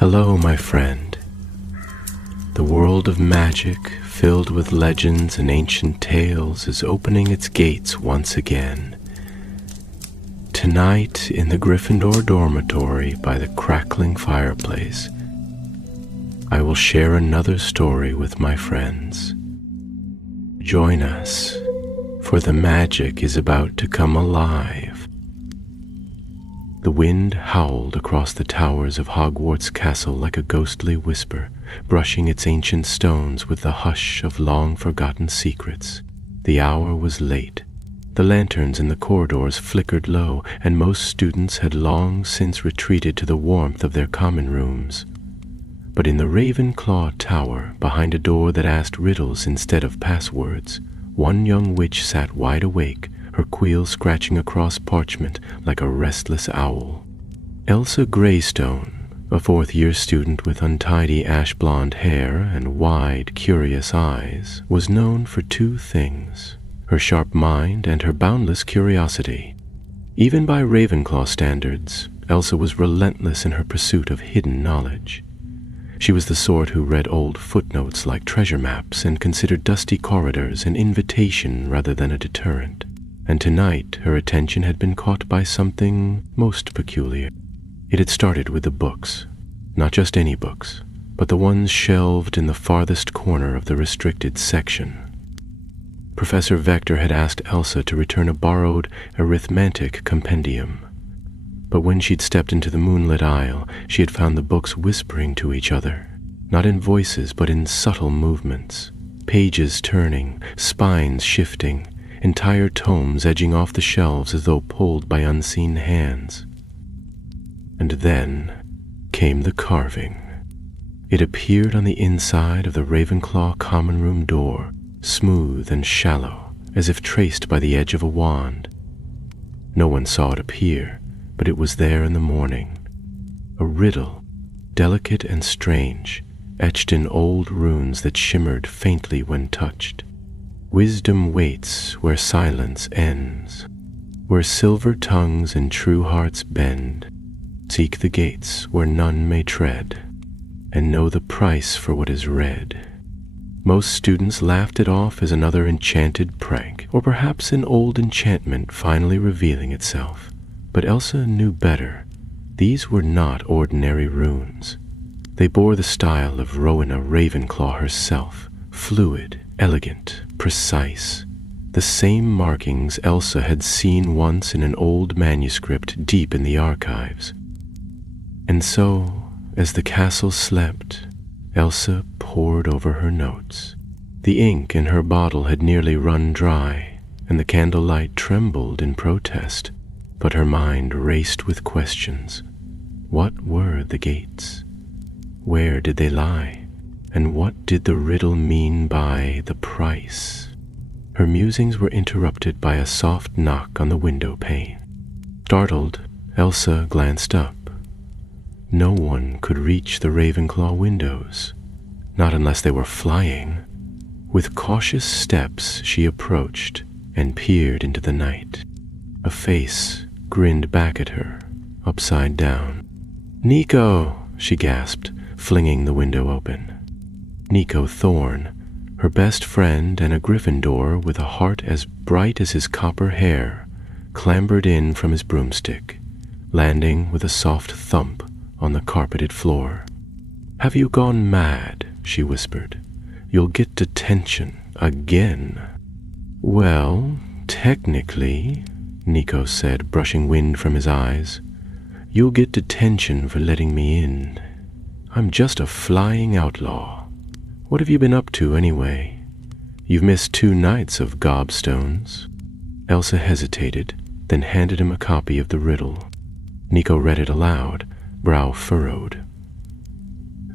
Hello, my friend. The world of magic, filled with legends and ancient tales, is opening its gates once again. Tonight, in the Gryffindor dormitory by the crackling fireplace, I will share another story with my friends. Join us, for the magic is about to come alive. The wind howled across the towers of Hogwarts Castle like a ghostly whisper, brushing its ancient stones with the hush of long-forgotten secrets. The hour was late. The lanterns in the corridors flickered low, and most students had long since retreated to the warmth of their common rooms. But in the Ravenclaw Tower, behind a door that asked riddles instead of passwords, one young witch sat wide awake, her quill scratching across parchment like a restless owl. Elsa Greystone, a fourth-year student with untidy ash-blonde hair and wide, curious eyes, was known for two things: her sharp mind and her boundless curiosity. Even by Ravenclaw standards, Elsa was relentless in her pursuit of hidden knowledge. She was the sort who read old footnotes like treasure maps and considered dusty corridors an invitation rather than a deterrent. And tonight her attention had been caught by something most peculiar. It had started with the books. Not just any books, but the ones shelved in the farthest corner of the restricted section. Professor Vector had asked Elsa to return a borrowed arithmetic compendium. But when she'd stepped into the moonlit aisle, she had found the books whispering to each other, not in voices but in subtle movements, pages turning, spines shifting, entire tomes edging off the shelves as though pulled by unseen hands. And then came the carving. It appeared on the inside of the Ravenclaw common room door, smooth and shallow, as if traced by the edge of a wand. No one saw it appear, but it was there in the morning. A riddle, delicate and strange, etched in old runes that shimmered faintly when touched. Wisdom waits where silence ends, where silver tongues and true hearts bend. Seek the gates where none may tread, and know the price for what is read. Most students laughed it off as another enchanted prank, or perhaps an old enchantment finally revealing itself. But Elsa knew better. These were not ordinary runes. They bore the style of Rowena Ravenclaw herself, fluid, elegant, precise, the same markings Elsa had seen once in an old manuscript deep in the archives. And so, as the castle slept, Elsa pored over her notes. The ink in her bottle had nearly run dry, and the candlelight trembled in protest, but her mind raced with questions. What were the gates? Where did they lie? And what did the riddle mean by the price? Her musings were interrupted by a soft knock on the window pane. Startled, Elsa glanced up. No one could reach the Ravenclaw windows, not unless they were flying. With cautious steps she approached and peered into the night. A face grinned back at her, upside down. "Nico!" she gasped, flinging the window open. Nico Thorne, her best friend and a Gryffindor with a heart as bright as his copper hair, clambered in from his broomstick, landing with a soft thump on the carpeted floor. "Have you gone mad?" she whispered. "You'll get detention again." "Well, technically," Nico said, brushing wind from his eyes, "you'll get detention for letting me in. I'm just a flying outlaw. What have you been up to, anyway? You've missed 2 nights of gobstones." Elsa hesitated, then handed him a copy of the riddle. Nico read it aloud, brow furrowed.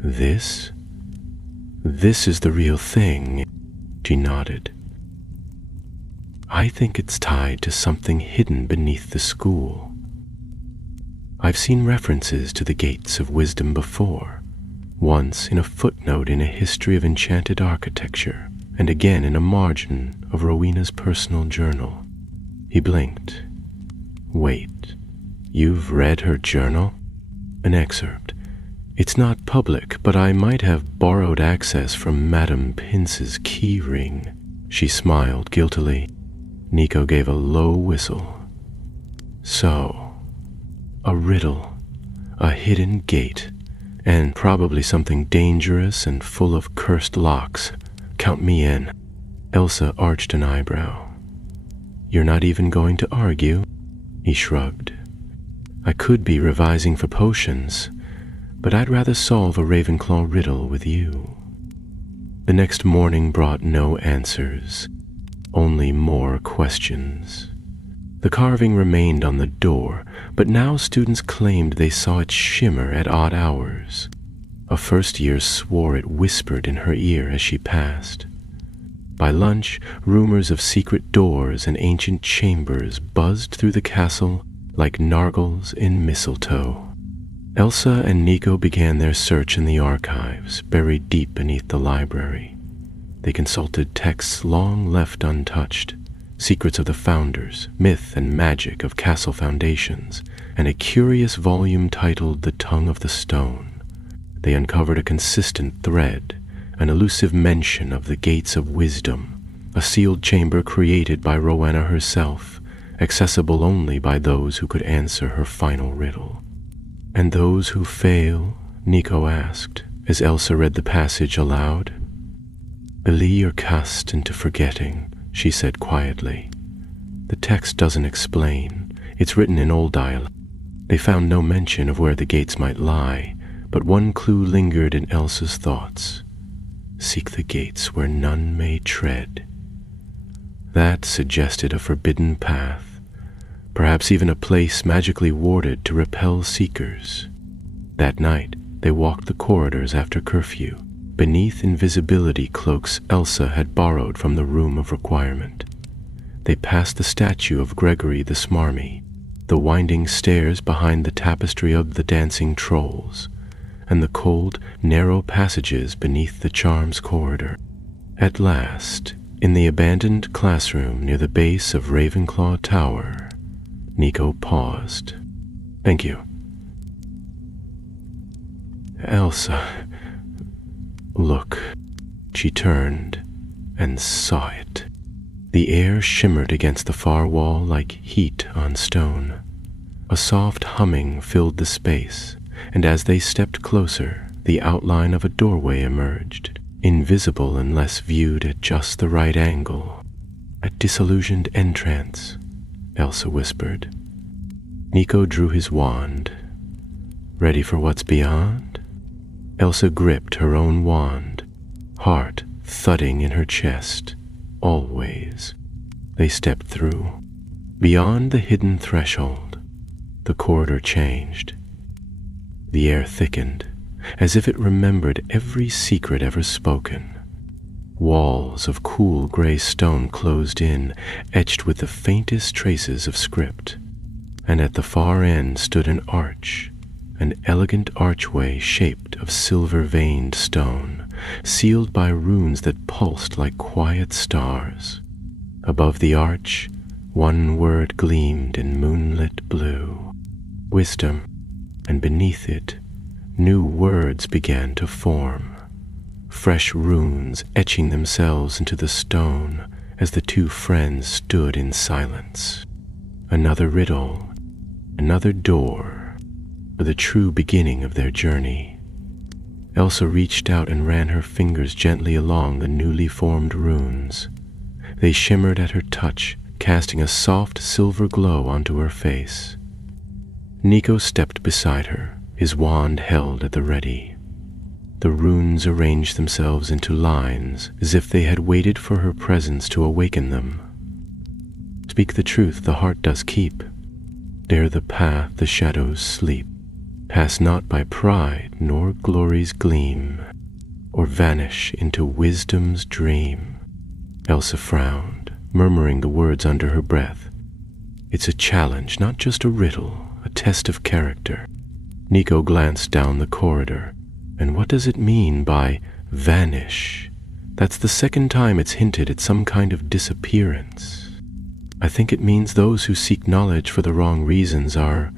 This is the real thing," she nodded. "I think it's tied to something hidden beneath the school. I've seen references to the Gates of Wisdom before, once in a footnote in a history of enchanted architecture, and again in a margin of Rowena's personal journal." He blinked. "Wait, you've read her journal?" An excerpt. It's not public, but I might have borrowed access from Madame Pince's key ring. She smiled guiltily. Nico gave a low whistle. So, a riddle, a hidden gate, and probably something dangerous and full of cursed locks. Count me in. Elsa arched an eyebrow. You're not even going to argue? He shrugged. I could be revising for potions, but I'd rather solve a Ravenclaw riddle with you. The next morning brought no answers, only more questions. The carving remained on the door, but now students claimed they saw it shimmer at odd hours. A first year swore it whispered in her ear as she passed. By lunch, rumors of secret doors and ancient chambers buzzed through the castle like nargles in mistletoe. Elsa and Nico began their search in the archives, buried deep beneath the library. They consulted texts long left untouched, secrets of the founders, myth and magic of castle foundations, and a curious volume titled The Tongue of the Stone. They uncovered a consistent thread, an elusive mention of the Gates of Wisdom, a sealed chamber created by Rowena herself, accessible only by those who could answer her final riddle. And those who fail, Nico asked, as Elsa read the passage aloud. Belie are cast into forgetting, she said quietly. The text doesn't explain. It's written in old dialect. They found no mention of where the gates might lie, but one clue lingered in Elsa's thoughts. Seek the gates where none may tread. That suggested a forbidden path, perhaps even a place magically warded to repel seekers. That night, they walked the corridors after curfew, beneath invisibility cloaks Elsa had borrowed from the Room of Requirement. They passed the statue of Gregory the Smarmy, the winding stairs behind the tapestry of the dancing trolls, and the cold, narrow passages beneath the charms corridor. At last, in the abandoned classroom near the base of Ravenclaw Tower, Nico paused. Thank you. Elsa, look. She turned and saw it. The air shimmered against the far wall like heat on stone. A soft humming filled the space, and as they stepped closer, the outline of a doorway emerged, invisible unless viewed at just the right angle. A disillusioned entrance, Elsa whispered. Nico drew his wand. Ready for what's beyond? Elsa gripped her own wand, heart thudding in her chest. Always. They stepped through. Beyond the hidden threshold, the corridor changed. The air thickened, as if it remembered every secret ever spoken. Walls of cool gray stone closed in, etched with the faintest traces of script. And at the far end stood an arch, an elegant archway shaped of silver-veined stone, sealed by runes that pulsed like quiet stars. Above the arch, one word gleamed in moonlit blue, wisdom, and beneath it, new words began to form, fresh runes etching themselves into the stone as the two friends stood in silence. Another riddle, another door, for the true beginning of their journey. Elsa reached out and ran her fingers gently along the newly formed runes. They shimmered at her touch, casting a soft silver glow onto her face. Nico stepped beside her, his wand held at the ready. The runes arranged themselves into lines, as if they had waited for her presence to awaken them. Speak the truth the heart does keep. Dare the path the shadows sleep. Pass not by pride nor glory's gleam, or vanish into wisdom's dream. Elsa frowned, murmuring the words under her breath. It's a challenge, not just a riddle, a test of character. Nico glanced down the corridor. And what does it mean by vanish? That's the second time it's hinted at some kind of disappearance. I think it means those who seek knowledge for the wrong reasons are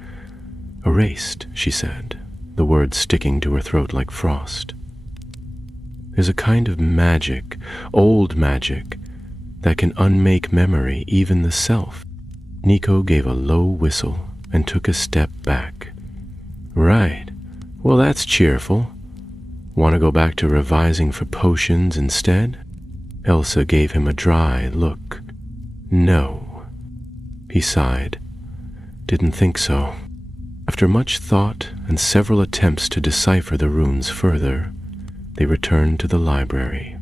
erased, she said, the words sticking to her throat like frost. There's a kind of magic, old magic, that can unmake memory, even the self. Nico gave a low whistle and took a step back. Right. Well, that's cheerful. Want to go back to revising for potions instead? Elsa gave him a dry look. No. He sighed. Didn't think so. After much thought and several attempts to decipher the runes further, they returned to the library.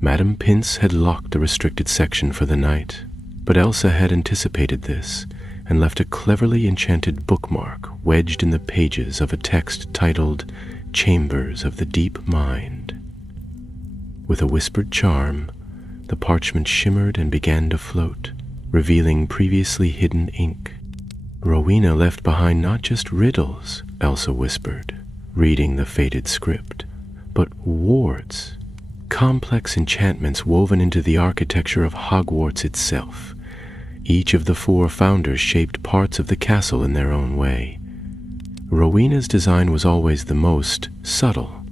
Madame Pince had locked the restricted section for the night, but Elsa had anticipated this and left a cleverly enchanted bookmark wedged in the pages of a text titled Chambers of the Deep Mind. With a whispered charm, the parchment shimmered and began to float, revealing previously hidden ink. Rowena left behind not just riddles, Elsa whispered, reading the faded script, but wards, complex enchantments woven into the architecture of Hogwarts itself. Each of the 4 founders shaped parts of the castle in their own way. Rowena's design was always the most subtle.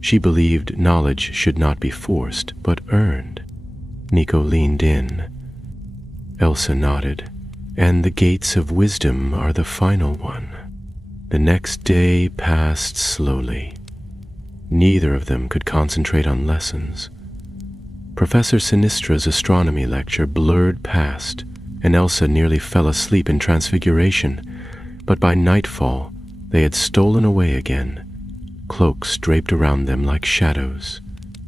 She believed knowledge should not be forced, but earned. Nico leaned in. Elsa nodded. And the gates of wisdom are the final one. The next day passed slowly. Neither of them could concentrate on lessons. Professor Sinistra's astronomy lecture blurred past, and Elsa nearly fell asleep in transfiguration, but by nightfall they had stolen away again, cloaks draped around them like shadows,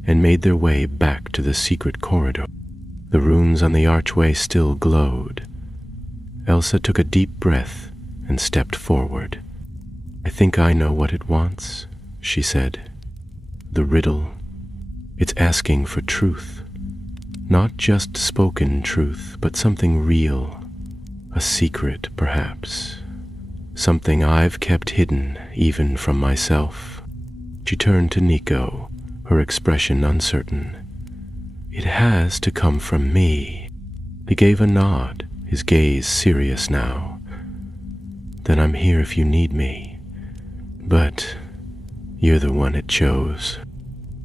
and made their way back to the secret corridor. The runes on the archway still glowed. Elsa took a deep breath and stepped forward. I think I know what it wants, she said. The riddle. It's asking for truth. Not just spoken truth, but something real. A secret, perhaps. Something I've kept hidden, even from myself. She turned to Nico, her expression uncertain. It has to come from me. He gave a nod, his gaze serious now. Then I'm here if you need me. But you're the one it chose.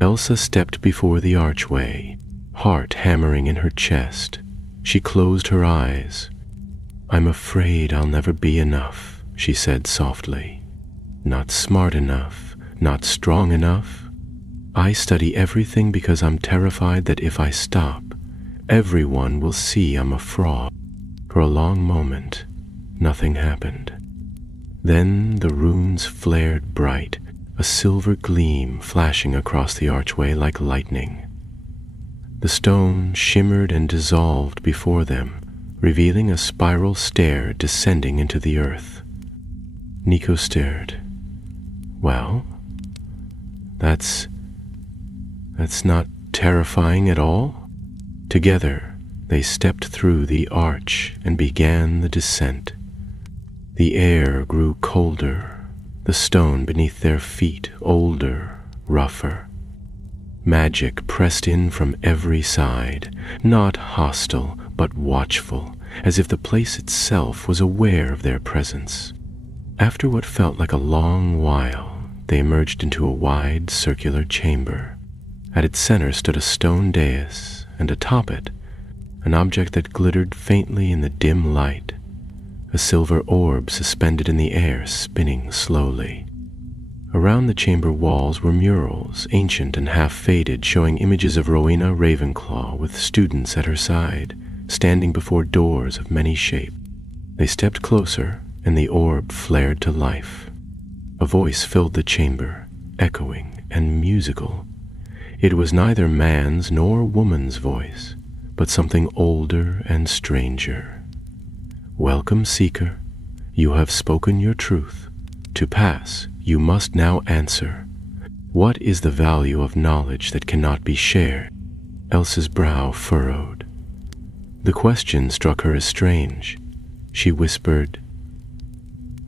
Elsa stepped before the archway, heart hammering in her chest. She closed her eyes. I'm afraid I'll never be enough, she said softly. Not smart enough, not strong enough. I study everything because I'm terrified that if I stop, everyone will see I'm a fraud. For a long moment, nothing happened. Then the runes flared bright, a silver gleam flashing across the archway like lightning. The stone shimmered and dissolved before them, revealing a spiral stair descending into the earth. Nico stared. Well, that's not terrifying at all. Together, they stepped through the arch and began the descent. The air grew colder, the stone beneath their feet older, rougher. Magic pressed in from every side, not hostile, but watchful, as if the place itself was aware of their presence. After what felt like a long while, they emerged into a wide, circular chamber. At its center stood a stone dais, and atop it, an object that glittered faintly in the dim light, a silver orb suspended in the air, spinning slowly. Around the chamber walls were murals, ancient and half-faded, showing images of Rowena Ravenclaw with students at her side, standing before doors of many shapes. They stepped closer, and the orb flared to life. A voice filled the chamber, echoing and musical. It was neither man's nor woman's voice, but something older and stranger. Welcome, seeker. You have spoken your truth. To pass, you must now answer. What is the value of knowledge that cannot be shared? Elsa's brow furrowed. The question struck her as strange. She whispered,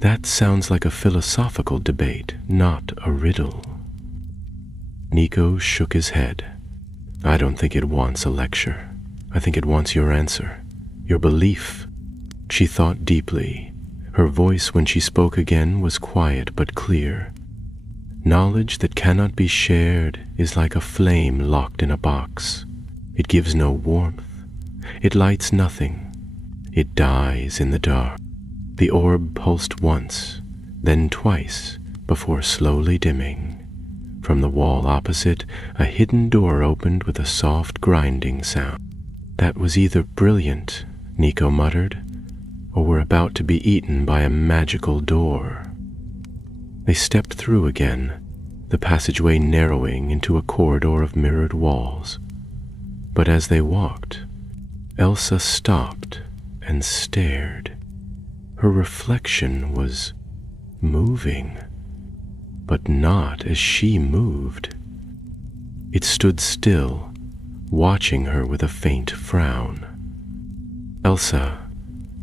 That sounds like a philosophical debate, not a riddle. Nico shook his head. I don't think it wants a lecture. I think it wants your answer, your belief. She thought deeply, Her voice when she spoke again was quiet but clear. Knowledge that cannot be shared is like a flame locked in a box. It gives no warmth. It lights nothing. It dies in the dark. The orb pulsed once, then twice, before slowly dimming. From the wall opposite, a hidden door opened with a soft grinding sound. That was either brilliant, Nico muttered, or we're about to be eaten by a magical door. They stepped through again, the passageway narrowing into a corridor of mirrored walls. But as they walked, Elsa stopped and stared. Her reflection was moving, but not as she moved. It stood still, watching her with a faint frown. "Elsa,"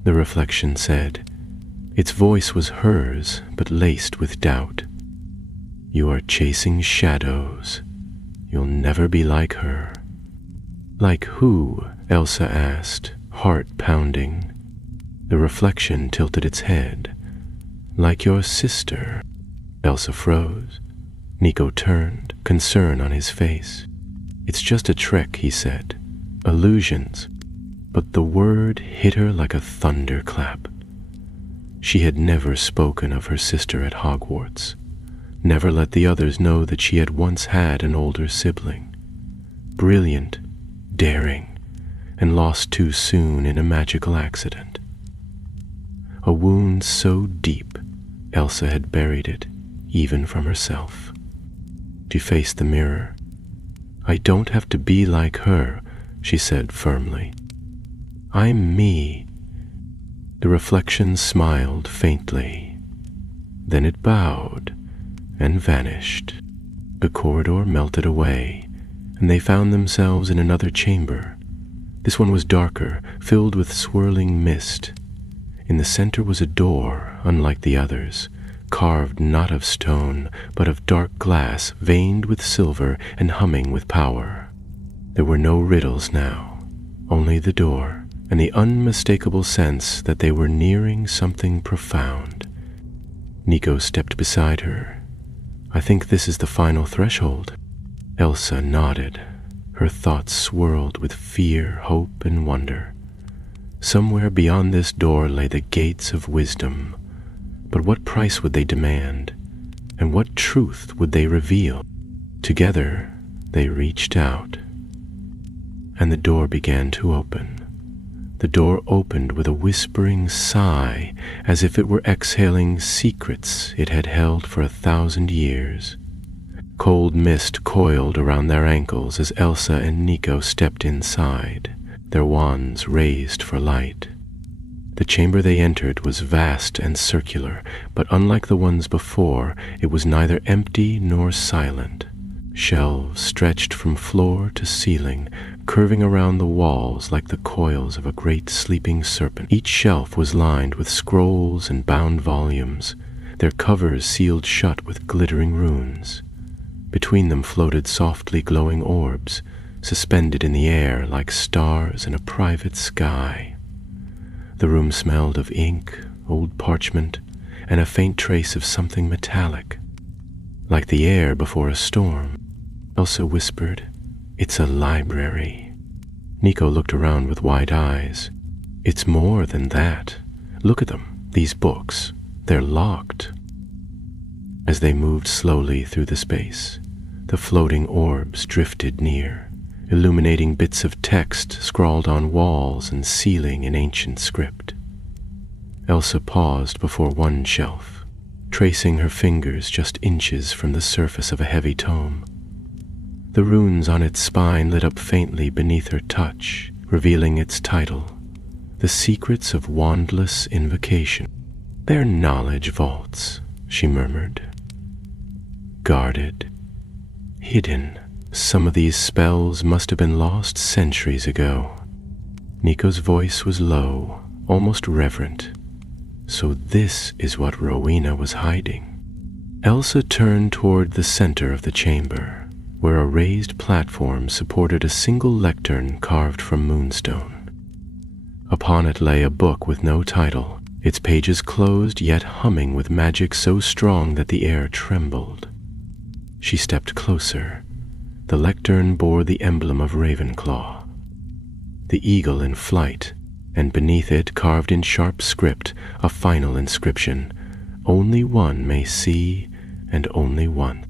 the reflection said. Its voice was hers, but laced with doubt. "You are chasing shadows. You'll never be like her." "Like who?" Elsa asked, heart pounding. The reflection tilted its head. "Like your sister." Elsa froze. Nico turned, concern on his face. "It's just a trick," he said. "Illusions." But the word hit her like a thunderclap. She had never spoken of her sister at Hogwarts, never let the others know that she had once had an older sibling. Brilliant, daring, and lost too soon in a magical accident. A wound so deep, Elsa had buried it, even from herself. She faced the mirror. "I don't have to be like her," she said firmly. "I'm me." The reflection smiled faintly. Then it bowed and vanished. The corridor melted away, and they found themselves in another chamber. This one was darker, filled with swirling mist. In the center was a door, unlike the others, carved not of stone, but of dark glass, veined with silver and humming with power. There were no riddles now, only the door, and the unmistakable sense that they were nearing something profound. Nico stepped beside her. "I think this is the final threshold." Elsa nodded. Her thoughts swirled with fear, hope, and wonder. Somewhere beyond this door lay the gates of wisdom. But what price would they demand? And what truth would they reveal? Together, they reached out. And the door began to open. The door opened with a whispering sigh, as if it were exhaling secrets it had held for 1,000 years. Cold mist coiled around their ankles as Elsa and Nico stepped inside, their wands raised for light. The chamber they entered was vast and circular, but unlike the ones before, it was neither empty nor silent. Shelves stretched from floor to ceiling, curving around the walls like the coils of a great sleeping serpent. Each shelf was lined with scrolls and bound volumes, their covers sealed shut with glittering runes. Between them floated softly glowing orbs, suspended in the air like stars in a private sky. The room smelled of ink, old parchment, and a faint trace of something metallic. Like the air before a storm, Elsa whispered, "It's a library." Nico looked around with wide eyes. "It's more than that. Look at them, these books. They're locked." As they moved slowly through the space, the floating orbs drifted near, illuminating bits of text scrawled on walls and ceiling in ancient script. Elsa paused before one shelf, tracing her fingers just inches from the surface of a heavy tome. The runes on its spine lit up faintly beneath her touch, revealing its title, The Secrets of Wandless Invocation. "They're knowledge vaults," she murmured. "Guarded, hidden. Some of these spells must have been lost centuries ago." Nico's voice was low, almost reverent. So this is what Rowena was hiding. Elsa turned toward the center of the chamber, where a raised platform supported a single lectern carved from moonstone. Upon it lay a book with no title, its pages closed yet humming with magic so strong that the air trembled. She stepped closer. The lectern bore the emblem of Ravenclaw, the eagle in flight, and beneath it, carved in sharp script, a final inscription, "Only one may see, and only one."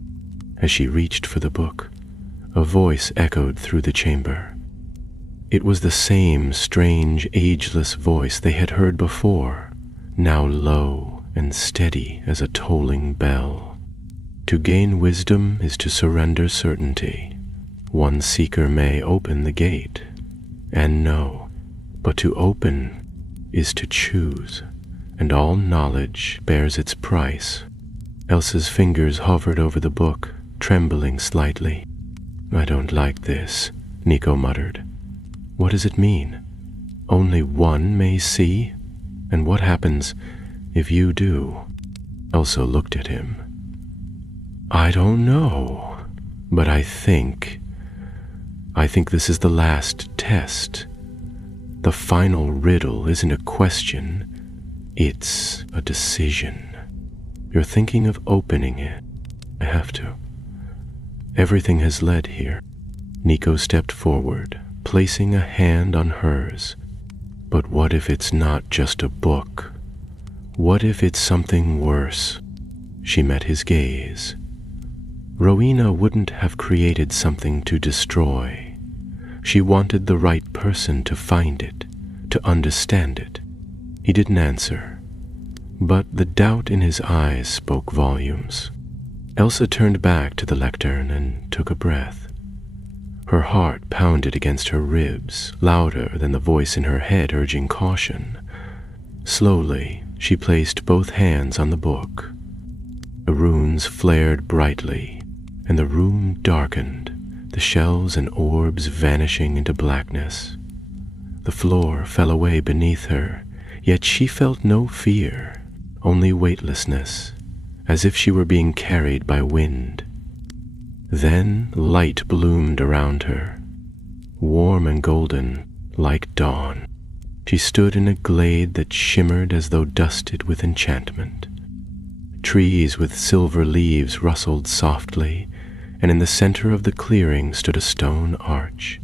As she reached for the book, a voice echoed through the chamber. It was the same strange, ageless voice they had heard before, now low and steady as a tolling bell. To gain wisdom is to surrender certainty. One seeker may open the gate, and know, but to open is to choose, and all knowledge bears its price. Elsa's fingers hovered over the book, trembling slightly. "I don't like this," Nico muttered. "What does it mean? Only one may see? And what happens if you do?" Elsa looked at him. "I don't know, but I think this is the last test. The final riddle isn't a question, it's a decision. You're thinking of opening it. I have to. Everything has led here." Nico stepped forward, placing a hand on hers. "But what if it's not just a book? What if it's something worse?" She met his gaze. Rowena wouldn't have created something to destroy. She wanted the right person to find it, to understand it. He didn't answer, but the doubt in his eyes spoke volumes. Elsa turned back to the lectern and took a breath. Her heart pounded against her ribs, louder than the voice in her head urging caution. Slowly, she placed both hands on the book. The runes flared brightly, and the room darkened, the shells and orbs vanishing into blackness. The floor fell away beneath her, yet she felt no fear, only weightlessness, as if she were being carried by wind. Then light bloomed around her, warm and golden, like dawn. She stood in a glade that shimmered as though dusted with enchantment. Trees with silver leaves rustled softly, and in the center of the clearing stood a stone arch,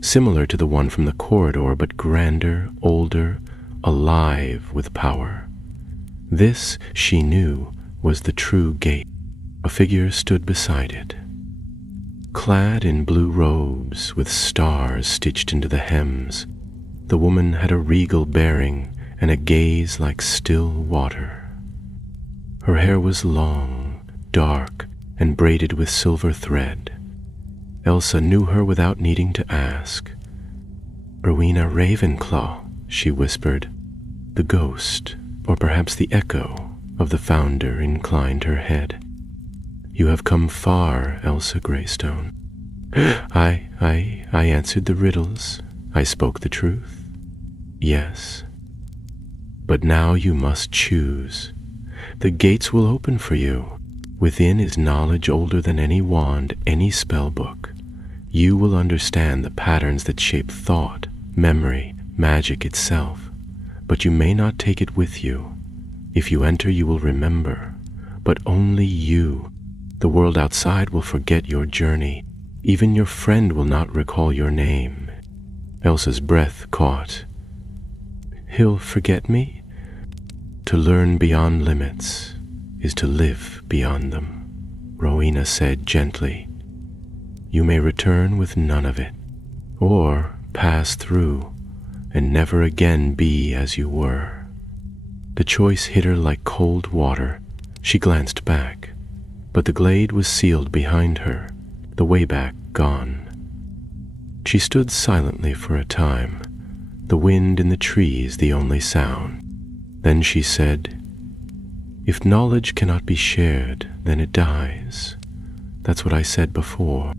similar to the one from the corridor, but grander, older, alive with power. This, she knew, was the true gate. A figure stood beside it. Clad in blue robes with stars stitched into the hems, the woman had a regal bearing and a gaze like still water. Her hair was long, dark, and braided with silver thread. Elsa knew her without needing to ask. "Rowena Ravenclaw," she whispered. The ghost, or perhaps the echo, of the founder inclined her head. "You have come far, Elsa Greystone." I answered the riddles. I spoke the truth. Yes. But now you must choose. The gates will open for you. Within is knowledge older than any wand, any spell book. You will understand the patterns that shape thought, memory, magic itself. But you may not take it with you. If you enter, you will remember. But only you. The world outside will forget your journey. Even your friend will not recall your name. Elsa's breath caught. "He'll forget me?" "To learn beyond limits is to live beyond them," Rowena said gently. "You may return with none of it, or pass through and never again be as you were." The choice hit her like cold water. She glanced back, but the glade was sealed behind her, the way back gone. She stood silently for a time, the wind in the trees the only sound. Then she said, "If knowledge cannot be shared, then it dies. That's what I said before."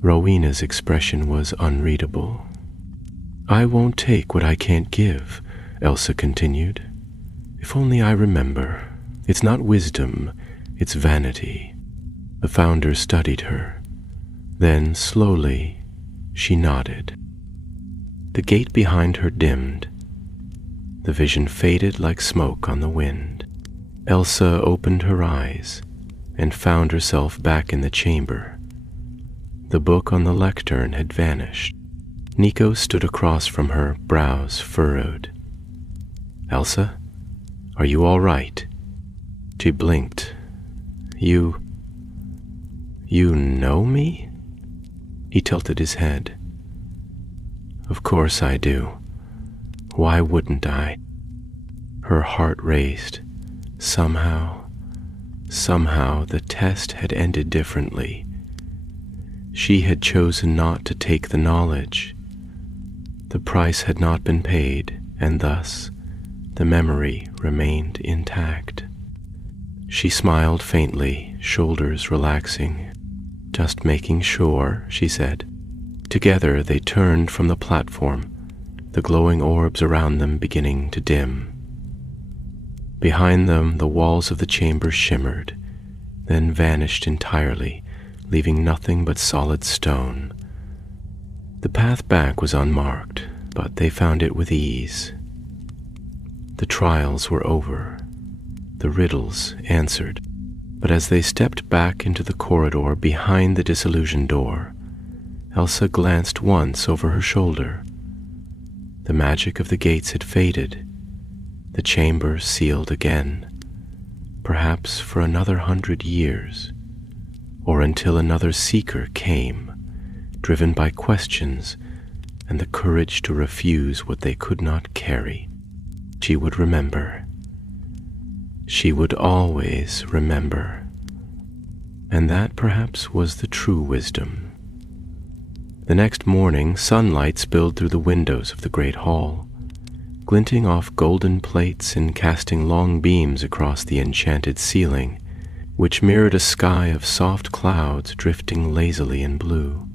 Rowena's expression was unreadable. "I won't take what I can't give," Elsa continued. "If only I remember. It's not wisdom, it's vanity." The founder studied her. Then, slowly, she nodded. The gate behind her dimmed. The vision faded like smoke on the wind. Elsa opened her eyes and found herself back in the chamber. The book on the lectern had vanished. Nico stood across from her, brows furrowed. "Elsa, are you all right?" She blinked. You know me?" He tilted his head. "Of course I do. Why wouldn't I?" Her heart raced. Somehow the test had ended differently. She had chosen not to take the knowledge. The price had not been paid, and thus the memory remained intact. She smiled faintly, shoulders relaxing. "Just making sure," she said. Together they turned from the platform, the glowing orbs around them beginning to dim. Behind them, the walls of the chamber shimmered, then vanished entirely, leaving nothing but solid stone. The path back was unmarked, but they found it with ease. The trials were over, the riddles answered, but as they stepped back into the corridor behind the disillusioned door, Elsa glanced once over her shoulder. The magic of the gates had faded, the chamber sealed again, perhaps for another 100 years, or until another seeker came, driven by questions and the courage to refuse what they could not carry. She would remember. She would always remember. And that perhaps was the true wisdom. The next morning, sunlight spilled through the windows of the great hall, glinting off golden plates and casting long beams across the enchanted ceiling, which mirrored a sky of soft clouds drifting lazily in blue.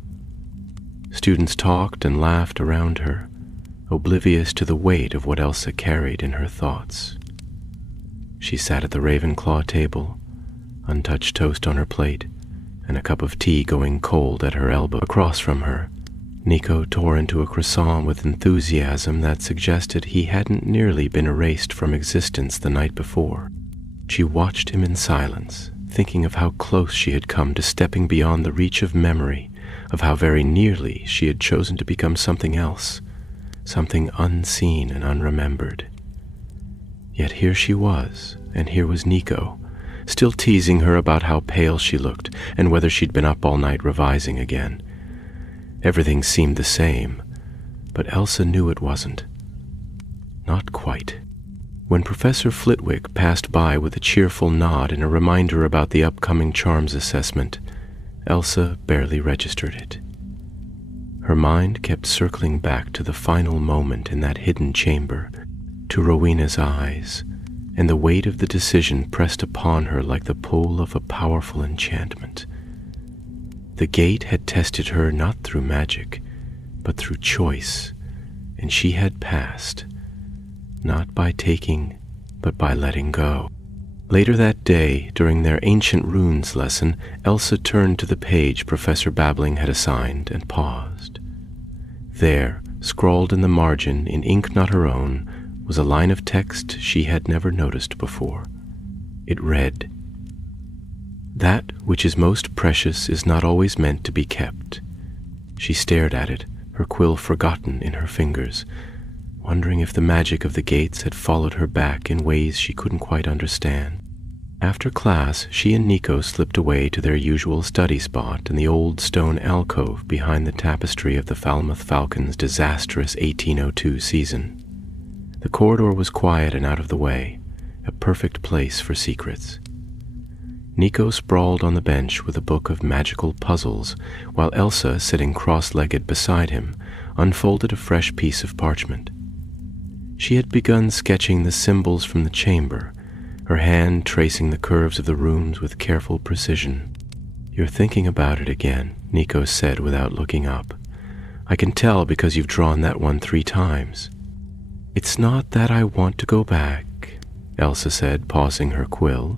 Students talked and laughed around her, oblivious to the weight of what Elsa carried in her thoughts. She sat at the Ravenclaw table, untouched toast on her plate, and a cup of tea going cold at her elbow. Across from her, Nico tore into a croissant with enthusiasm that suggested he hadn't nearly been erased from existence the night before. She watched him in silence, thinking of how close she had come to stepping beyond the reach of memory, of how very nearly she had chosen to become something else, something unseen and unremembered. Yet here she was, and here was Nico, still teasing her about how pale she looked and whether she'd been up all night revising again. Everything seemed the same, but Elsa knew it wasn't. Not quite. When Professor Flitwick passed by with a cheerful nod and a reminder about the upcoming charms assessment, Elsa barely registered it. Her mind kept circling back to the final moment in that hidden chamber, to Rowena's eyes, and the weight of the decision pressed upon her like the pull of a powerful enchantment. The gate had tested her not through magic, but through choice, and she had passed, not by taking, but by letting go. Later that day, during their ancient runes lesson, Elsa turned to the page Professor Babbling had assigned and paused. There, scrawled in the margin in ink not her own, was a line of text she had never noticed before. It read, "That which is most precious is not always meant to be kept." She stared at it, her quill forgotten in her fingers, wondering if the magic of the gates had followed her back in ways she couldn't quite understand. After class, she and Nico slipped away to their usual study spot in the old stone alcove behind the tapestry of the Falmouth Falcon's disastrous 1802 season. The corridor was quiet and out of the way, a perfect place for secrets. Nico sprawled on the bench with a book of magical puzzles, while Elsa, sitting cross-legged beside him, unfolded a fresh piece of parchment. She had begun sketching the symbols from the chamber, her hand tracing the curves of the runes with careful precision. "You're thinking about it again," Nico said without looking up. "I can tell because you've drawn that one 3 times. "It's not that I want to go back," Elsa said, pausing her quill.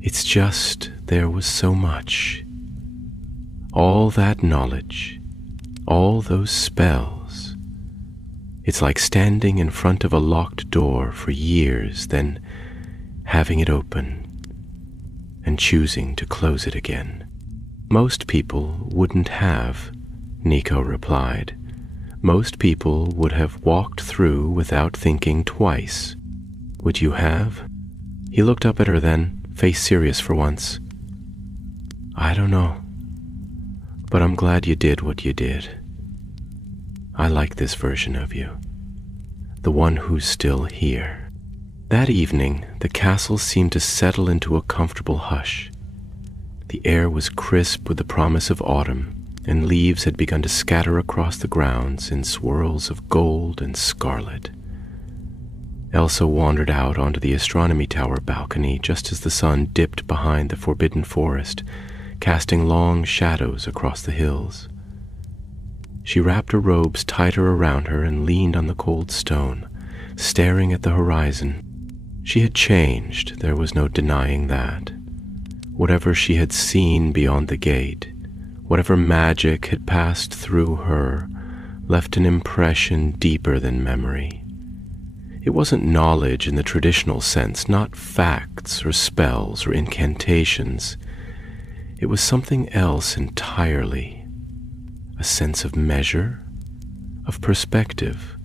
"It's just there was so much. All that knowledge, all those spells. It's like standing in front of a locked door for years, then having it open and choosing to close it again. Most people wouldn't have, Nico replied. Most people would have walked through without thinking twice. Would you have? He looked up at her then, face serious for once. I don't know, but I'm glad you did what you did. I like this version of you, the one who's still here. That evening, the castle seemed to settle into a comfortable hush. The air was crisp with the promise of autumn, and leaves had begun to scatter across the grounds in swirls of gold and scarlet. Elsa wandered out onto the astronomy tower balcony just as the sun dipped behind the forbidden forest, casting long shadows across the hills. She wrapped her robes tighter around her and leaned on the cold stone, staring at the horizon. She had changed, there was no denying that. Whatever she had seen beyond the gate, whatever magic had passed through her, left an impression deeper than memory. It wasn't knowledge in the traditional sense, not facts or spells or incantations. It was something else entirely. A sense of measure, of perspective,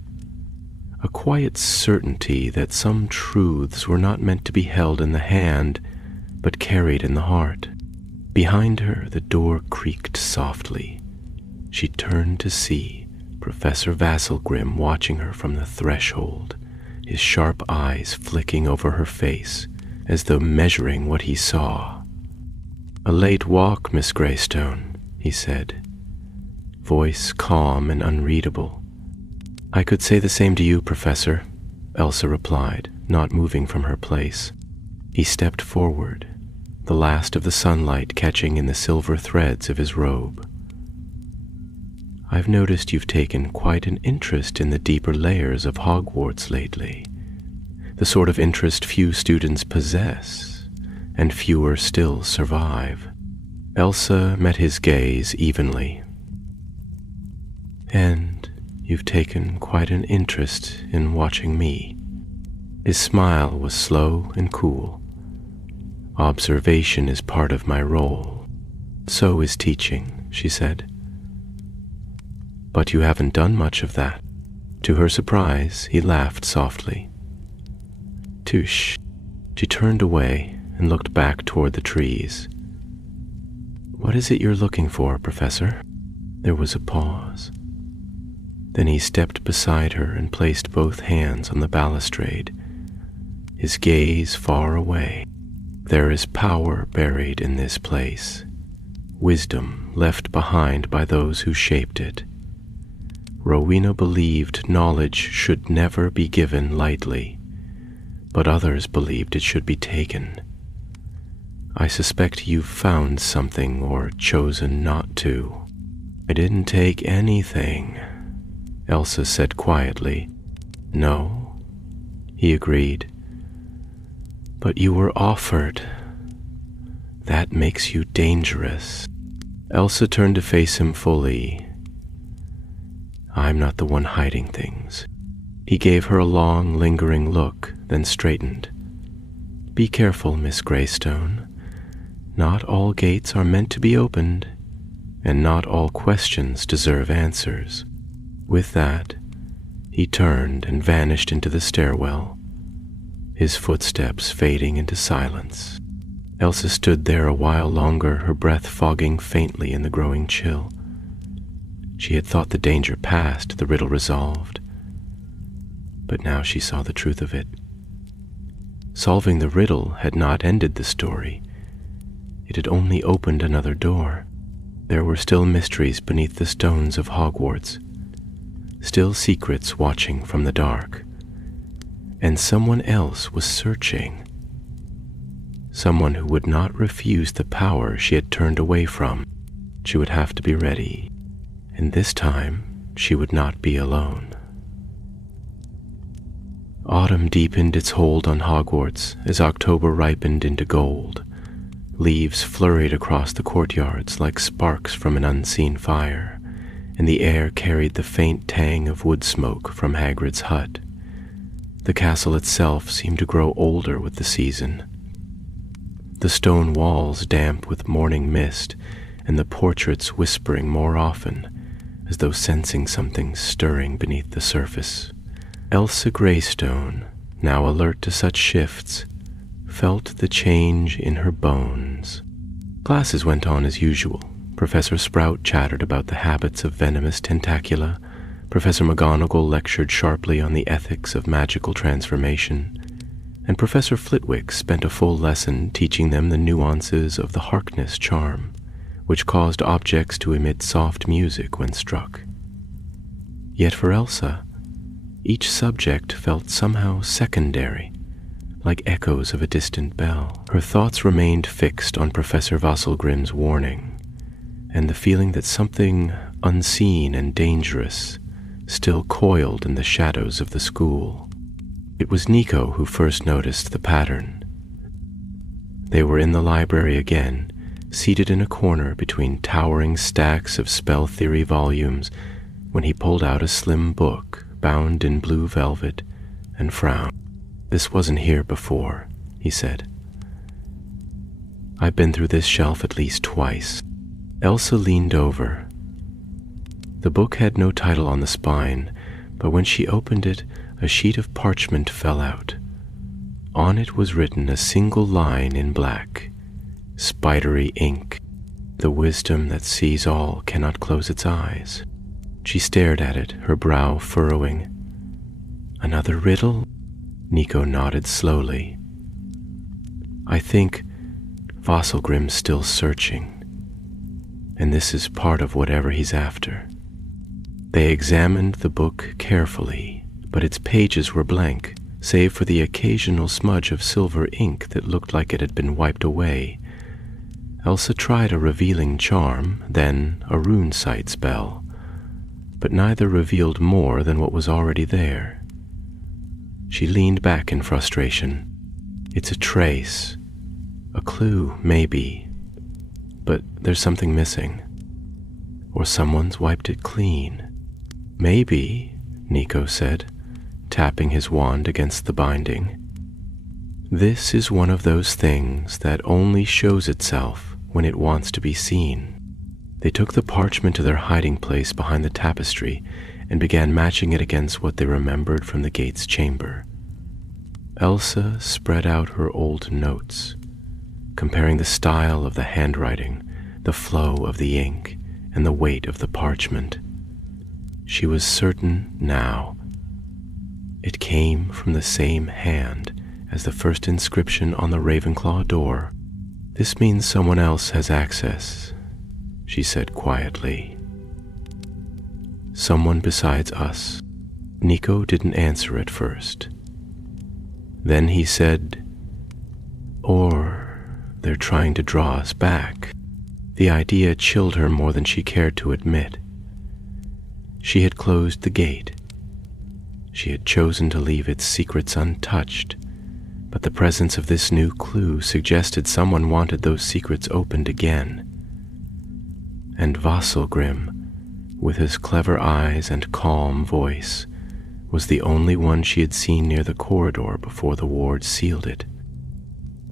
a quiet certainty that some truths were not meant to be held in the hand, but carried in the heart. Behind her, the door creaked softly. She turned to see Professor Vasselgrim watching her from the threshold, his sharp eyes flicking over her face, as though measuring what he saw. "A late walk, Miss Greystone," he said, voice calm and unreadable. "I could say the same to you, Professor," Elsa replied, not moving from her place. He stepped forward, the last of the sunlight catching in the silver threads of his robe. "I've noticed you've taken quite an interest in the deeper layers of Hogwarts lately, the sort of interest few students possess, and fewer still survive." Elsa met his gaze evenly. "And you've taken quite an interest in watching me." His smile was slow and cool. "Observation is part of my role. So is teaching," she said. "But you haven't done much of that." To her surprise, he laughed softly. "Tush." She turned away and looked back toward the trees. "What is it you're looking for, Professor?" There was a pause. Then he stepped beside her and placed both hands on the balustrade, his gaze far away. "There is power buried in this place, wisdom left behind by those who shaped it. Rowena believed knowledge should never be given lightly, but others believed it should be taken. I suspect you've found something or chosen not to." "I didn't take anything," Elsa said quietly. "No," he agreed. "But you were offered. That makes you dangerous." Elsa turned to face him fully. "I'm not the one hiding things." He gave her a long, lingering look, then straightened. "Be careful, Miss Greystone. Not all gates are meant to be opened, and not all questions deserve answers." With that, he turned and vanished into the stairwell, his footsteps fading into silence. Elsa stood there a while longer, her breath fogging faintly in the growing chill. She had thought the danger past, the riddle resolved, but now she saw the truth of it. Solving the riddle had not ended the story. It had only opened another door. There were still mysteries beneath the stones of Hogwarts, still secrets watching from the dark. And someone else was searching. Someone who would not refuse the power she had turned away from. She would have to be ready, and this time she would not be alone. Autumn deepened its hold on Hogwarts as October ripened into gold. Leaves flurried across the courtyards like sparks from an unseen fire, and the air carried the faint tang of wood smoke from Hagrid's hut. The castle itself seemed to grow older with the season. The stone walls damp with morning mist, and the portraits whispering more often, as though sensing something stirring beneath the surface. Elsa Greystone, now alert to such shifts, felt the change in her bones. Classes went on as usual. Professor Sprout chattered about the habits of venomous tentacula. Professor McGonagall lectured sharply on the ethics of magical transformation, and Professor Flitwick spent a full lesson teaching them the nuances of the Harkness charm, which caused objects to emit soft music when struck. Yet for Elsa, each subject felt somehow secondary, like echoes of a distant bell. Her thoughts remained fixed on Professor Vasselgrim's warning, and the feeling that something unseen and dangerous still coiled in the shadows of the school. It was Nico who first noticed the pattern. They were in the library again, seated in a corner between towering stacks of spell theory volumes, when he pulled out a slim book bound in blue velvet and frowned. "This wasn't here before," he said. "I've been through this shelf at least twice." Elsa leaned over. The book had no title on the spine, but when she opened it, a sheet of parchment fell out. On it was written a single line in black, spidery ink. "The wisdom that sees all cannot close its eyes." She stared at it, her brow furrowing. "Another riddle?" Nico nodded slowly. "I think Vasselgrim's still searching, and this is part of whatever he's after." They examined the book carefully, but its pages were blank, save for the occasional smudge of silver ink that looked like it had been wiped away. Elsa tried a revealing charm, then a rune sight spell, but neither revealed more than what was already there. She leaned back in frustration. "It's a trace, a clue, maybe, but there's something missing. Or someone's wiped it clean." "Maybe," Nico said, tapping his wand against the binding. "This is one of those things that only shows itself when it wants to be seen." They took the parchment to their hiding place behind the tapestry and began matching it against what they remembered from the gate's chamber. Elsa spread out her old notes, comparing the style of the handwriting, the flow of the ink, and the weight of the parchment. She was certain now. It came from the same hand as the first inscription on the Ravenclaw door. "This means someone else has access," she said quietly. "Someone besides us." Nico didn't answer at first. Then he said, "Or they're trying to draw us back." The idea chilled her more than she cared to admit. She had closed the gate. She had chosen to leave its secrets untouched, but the presence of this new clue suggested someone wanted those secrets opened again. And Vasselgrim, with his clever eyes and calm voice, was the only one she had seen near the corridor before the ward sealed it.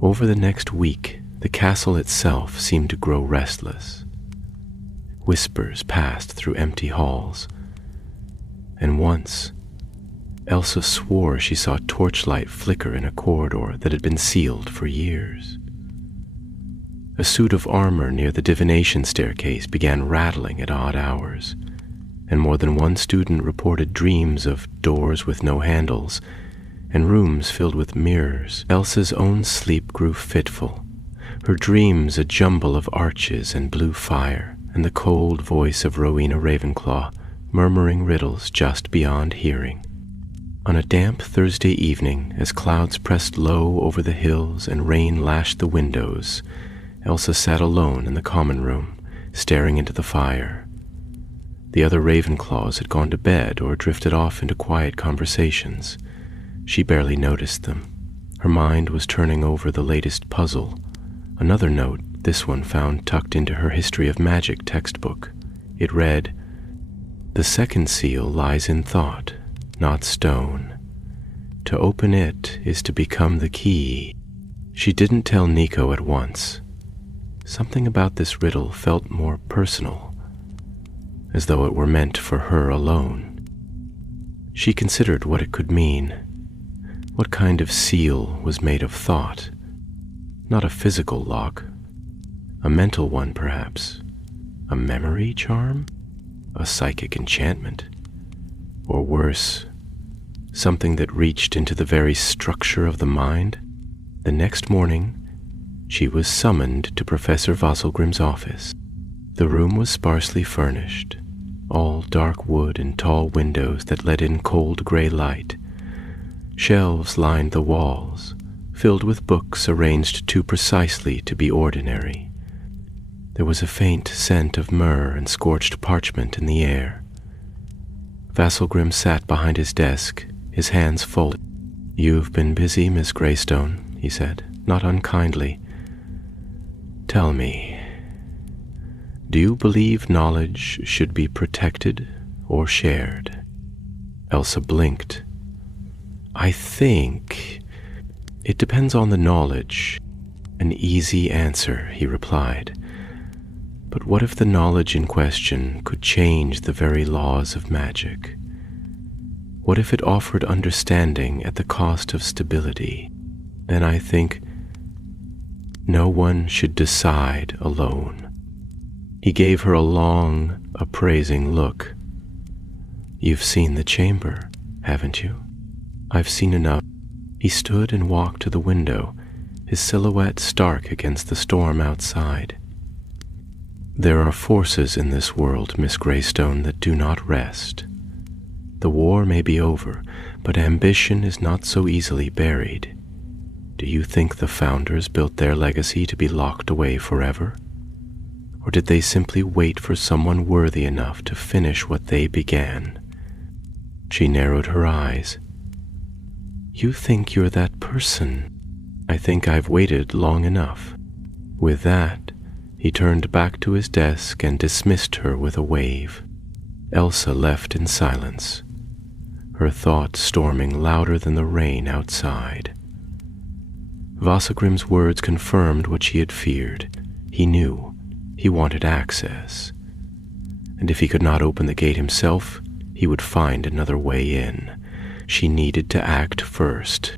Over the next week, the castle itself seemed to grow restless. Whispers passed through empty halls, and once, Elsa swore she saw torchlight flicker in a corridor that had been sealed for years. A suit of armor near the divination staircase began rattling at odd hours, and more than one student reported dreams of doors with no handles and rooms filled with mirrors. Elsa's own sleep grew fitful, her dreams a jumble of arches and blue fire, and the cold voice of Rowena Ravenclaw murmuring riddles just beyond hearing. On a damp Thursday evening, as clouds pressed low over the hills and rain lashed the windows, Elsa sat alone in the common room, staring into the fire. The other Ravenclaws had gone to bed or drifted off into quiet conversations. She barely noticed them. Her mind was turning over the latest puzzle. Another note, this one found tucked into her History of Magic textbook. It read, The second seal lies in thought, not stone. To open it is to become the key. She didn't tell Nico at once. Something about this riddle felt more personal, as though it were meant for her alone. She considered what it could mean. What kind of seal was made of thought? Not a physical lock. A mental one, perhaps. A memory charm? A psychic enchantment? Or worse, something that reached into the very structure of the mind? The next morning, she was summoned to Professor Vasselgrim's office. The room was sparsely furnished, all dark wood and tall windows that let in cold gray light. Shelves lined the walls, filled with books arranged too precisely to be ordinary. There was a faint scent of myrrh and scorched parchment in the air. Vasselgrim sat behind his desk, his hands folded. "You've been busy, Miss Greystone," he said, not unkindly. "Tell me, do you believe knowledge should be protected or shared?" Elsa blinked. "I think it depends on the knowledge." An easy answer, he replied. But what if the knowledge in question could change the very laws of magic? What if it offered understanding at the cost of stability? Then I think no one should decide alone. He gave her a long, appraising look. "You've seen the chamber, haven't you?" "I've seen enough." He stood and walked to the window, his silhouette stark against the storm outside. "There are forces in this world, Miss Greystone, that do not rest. The war may be over, but ambition is not so easily buried. Do you think the founders built their legacy to be locked away forever? Or did they simply wait for someone worthy enough to finish what they began?" She narrowed her eyes. "You think you're that person? I think I've waited long enough." With that, he turned back to his desk and dismissed her with a wave. Elsa left in silence, her thoughts storming louder than the rain outside. Vasselgrim's words confirmed what she had feared. He knew he wanted access, and if he could not open the gate himself, he would find another way in. She needed to act first.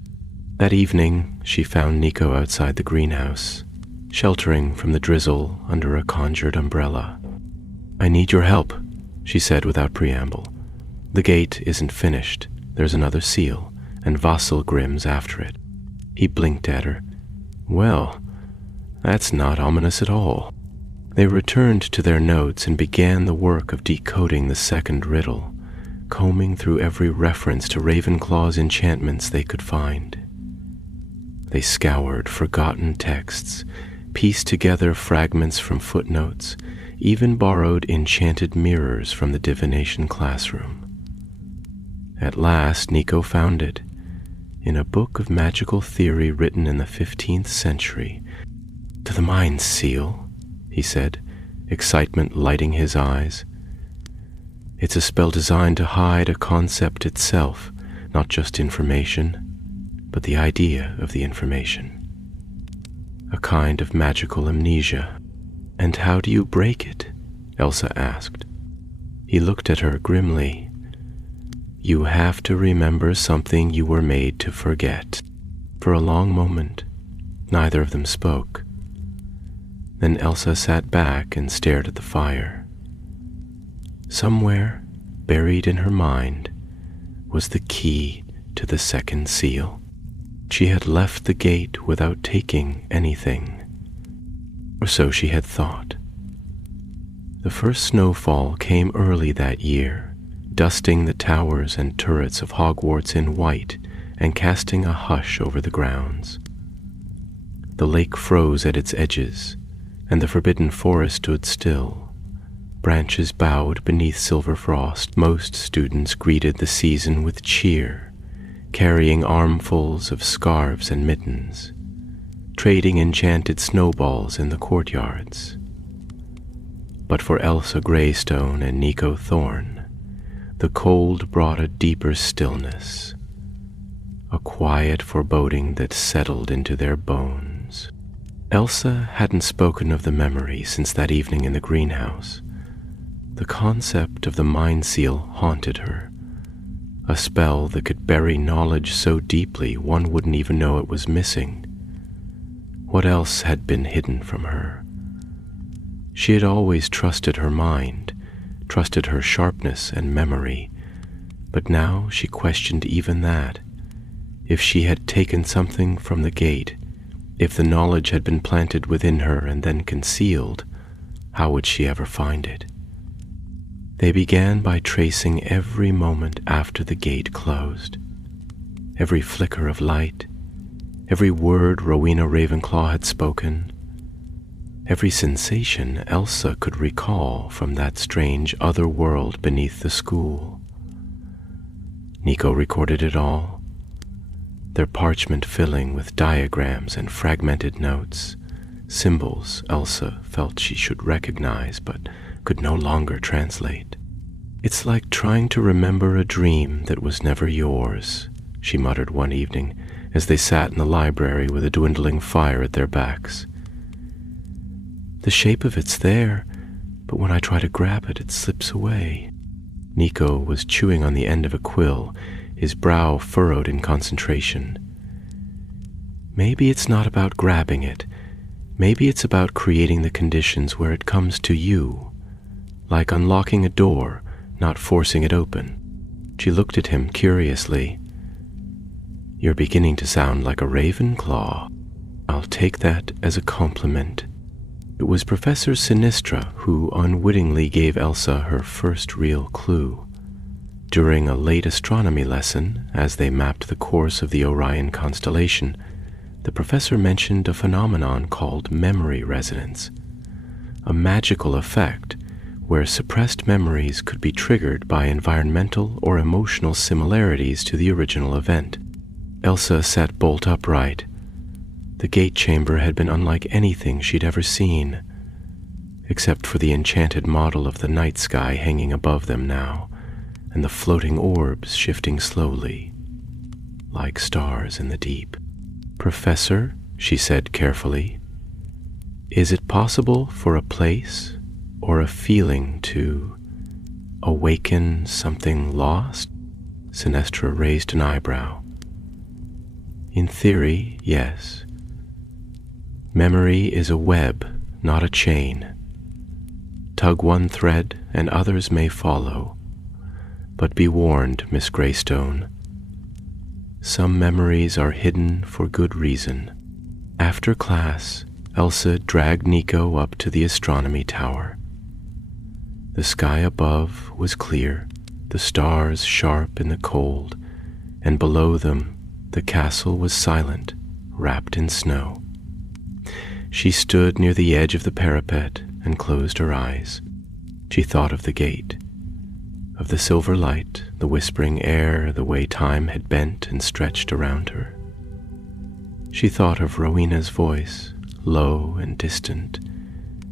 That evening, she found Nico outside the greenhouse, sheltering from the drizzle under a conjured umbrella. "I need your help," she said without preamble. "The gate isn't finished. There's another seal, and Vasselgrim's after it." He blinked at her. "Well, that's not ominous at all." They returned to their notes and began the work of decoding the second riddle, combing through every reference to Ravenclaw's enchantments they could find. They scoured forgotten texts, pieced together fragments from footnotes, even borrowed enchanted mirrors from the divination classroom. At last, Nico found it, in a book of magical theory written in the 15th century. "To the mind seal," he said, excitement lighting his eyes. "It's a spell designed to hide a concept itself, not just information, but the idea of the information. A kind of magical amnesia." "And how do you break it?" Elsa asked. He looked at her grimly. "You have to remember something you were made to forget." For a long moment, neither of them spoke. Then Elsa sat back and stared at the fire. Somewhere, buried in her mind, was the key to the second seal. She had left the gate without taking anything, or so she had thought. The first snowfall came early that year, dusting the towers and turrets of Hogwarts in white and casting a hush over the grounds. The lake froze at its edges, and the forbidden forest stood still. Branches bowed beneath silver frost. Most students greeted the season with cheer, carrying armfuls of scarves and mittens, trading enchanted snowballs in the courtyards. But for Elsa Greystone and Nico Thorne, The cold brought a deeper stillness, a quiet foreboding that settled into their bones. Elsa hadn't spoken of the memory since that evening in the greenhouse. The concept of the mind seal haunted her, a spell that could bury knowledge so deeply one wouldn't even know it was missing. What else had been hidden from her? She had always trusted her mind, trusted her sharpness and memory, but now she questioned even that. If she had taken something from the gate, if the knowledge had been planted within her and then concealed, how would she ever find it? They began by tracing every moment after the gate closed, every flicker of light, every word Rowena Ravenclaw had spoken, every sensation Elsa could recall from that strange other world beneath the school. Nico recorded it all, their parchment filling with diagrams and fragmented notes, symbols Elsa felt she should recognize but could no longer translate. "It's like trying to remember a dream that was never yours," she muttered one evening as they sat in the library with a dwindling fire at their backs. "The shape of it's there, but when I try to grab it, it slips away." Nico was chewing on the end of a quill, his brow furrowed in concentration. "Maybe it's not about grabbing it. Maybe it's about creating the conditions where it comes to you, like unlocking a door, not forcing it open." She looked at him curiously. "You're beginning to sound like a Ravenclaw. I'll take that as a compliment." It was Professor Sinistra who unwittingly gave Elsa her first real clue. During a late astronomy lesson, as they mapped the course of the Orion constellation, the professor mentioned a phenomenon called memory resonance, a magical effect where suppressed memories could be triggered by environmental or emotional similarities to the original event. Elsa sat bolt upright. The gate chamber had been unlike anything she'd ever seen, except for the enchanted model of the night sky hanging above them now, and the floating orbs shifting slowly, like stars in the deep. "Professor," she said carefully, "is it possible for a place or a feeling to awaken something lost?" Sinistra raised an eyebrow. "In theory, yes. Memory is a web, not a chain. Tug one thread and others may follow. But be warned, Miss Greystone. Some memories are hidden for good reason." After class, Elsa dragged Nico up to the astronomy tower. The sky above was clear, the stars sharp in the cold, and below them the castle was silent, wrapped in snow. She stood near the edge of the parapet and closed her eyes. She thought of the gate, of the silver light, the whispering air, the way time had bent and stretched around her. She thought of Rowena's voice, low and distant,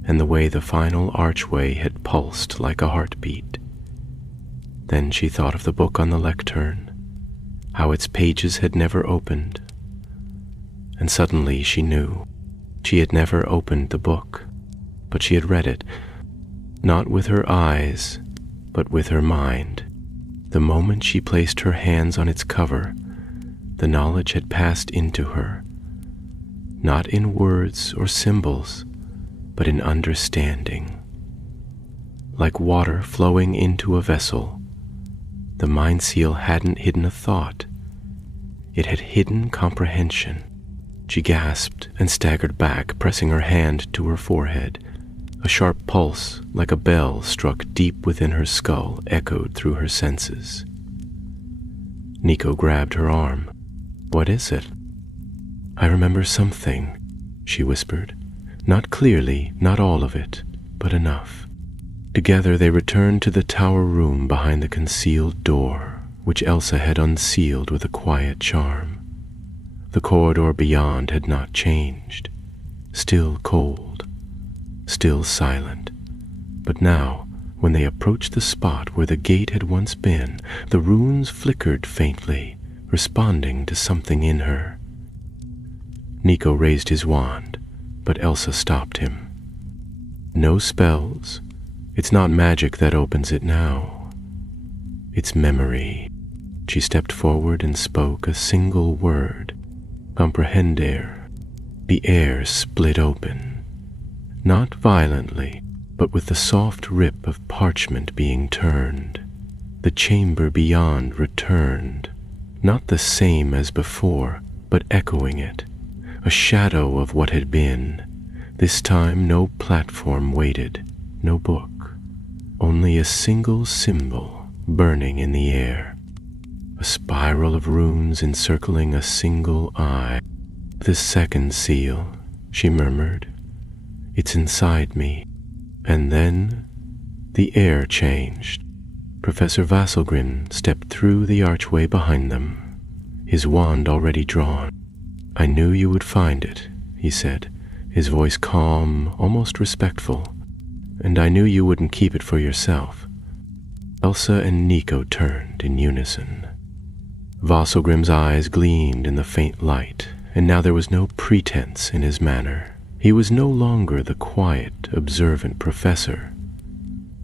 and the way the final archway had pulsed like a heartbeat. Then she thought of the book on the lectern, how its pages had never opened. And suddenly she knew. She had never opened the book, but she had read it, not with her eyes, but with her mind. The moment she placed her hands on its cover, the knowledge had passed into her, not in words or symbols, but in understanding. Like water flowing into a vessel, the mind seal hadn't hidden a thought. It had hidden comprehension. She gasped and staggered back, pressing her hand to her forehead. A sharp pulse, like a bell struck deep within her skull, echoed through her senses. Nico grabbed her arm. "What is it?" "I remember something," she whispered. "Not clearly, not all of it, but enough." Together they returned to the tower room behind the concealed door, which Elsa had unsealed with a quiet charm. The corridor beyond had not changed, still cold, still silent, but now When they approached the spot where the gate had once been, the runes flickered faintly, responding to something in her. Nico raised his wand, but Elsa stopped him. No spells. It's not magic that opens it now. It's memory. She stepped forward and spoke a single word. Comprehender. The air split open. Not violently, but with the soft rip of parchment being turned. The chamber beyond returned, not the same as before, but echoing it, a shadow of what had been. This time no platform waited, no book, only a single symbol burning in the air. A spiral of runes encircling a single eye. "The second seal," she murmured. "It's inside me." And then the air changed. Professor Vasselgrim stepped through the archway behind them, his wand already drawn. "I knew you would find it," he said, his voice calm, almost respectful. "And I knew you wouldn't keep it for yourself." Elsa and Nico turned in unison. Vasselgrim's eyes gleamed in the faint light, and now there was no pretense in his manner. He was no longer the quiet, observant professor,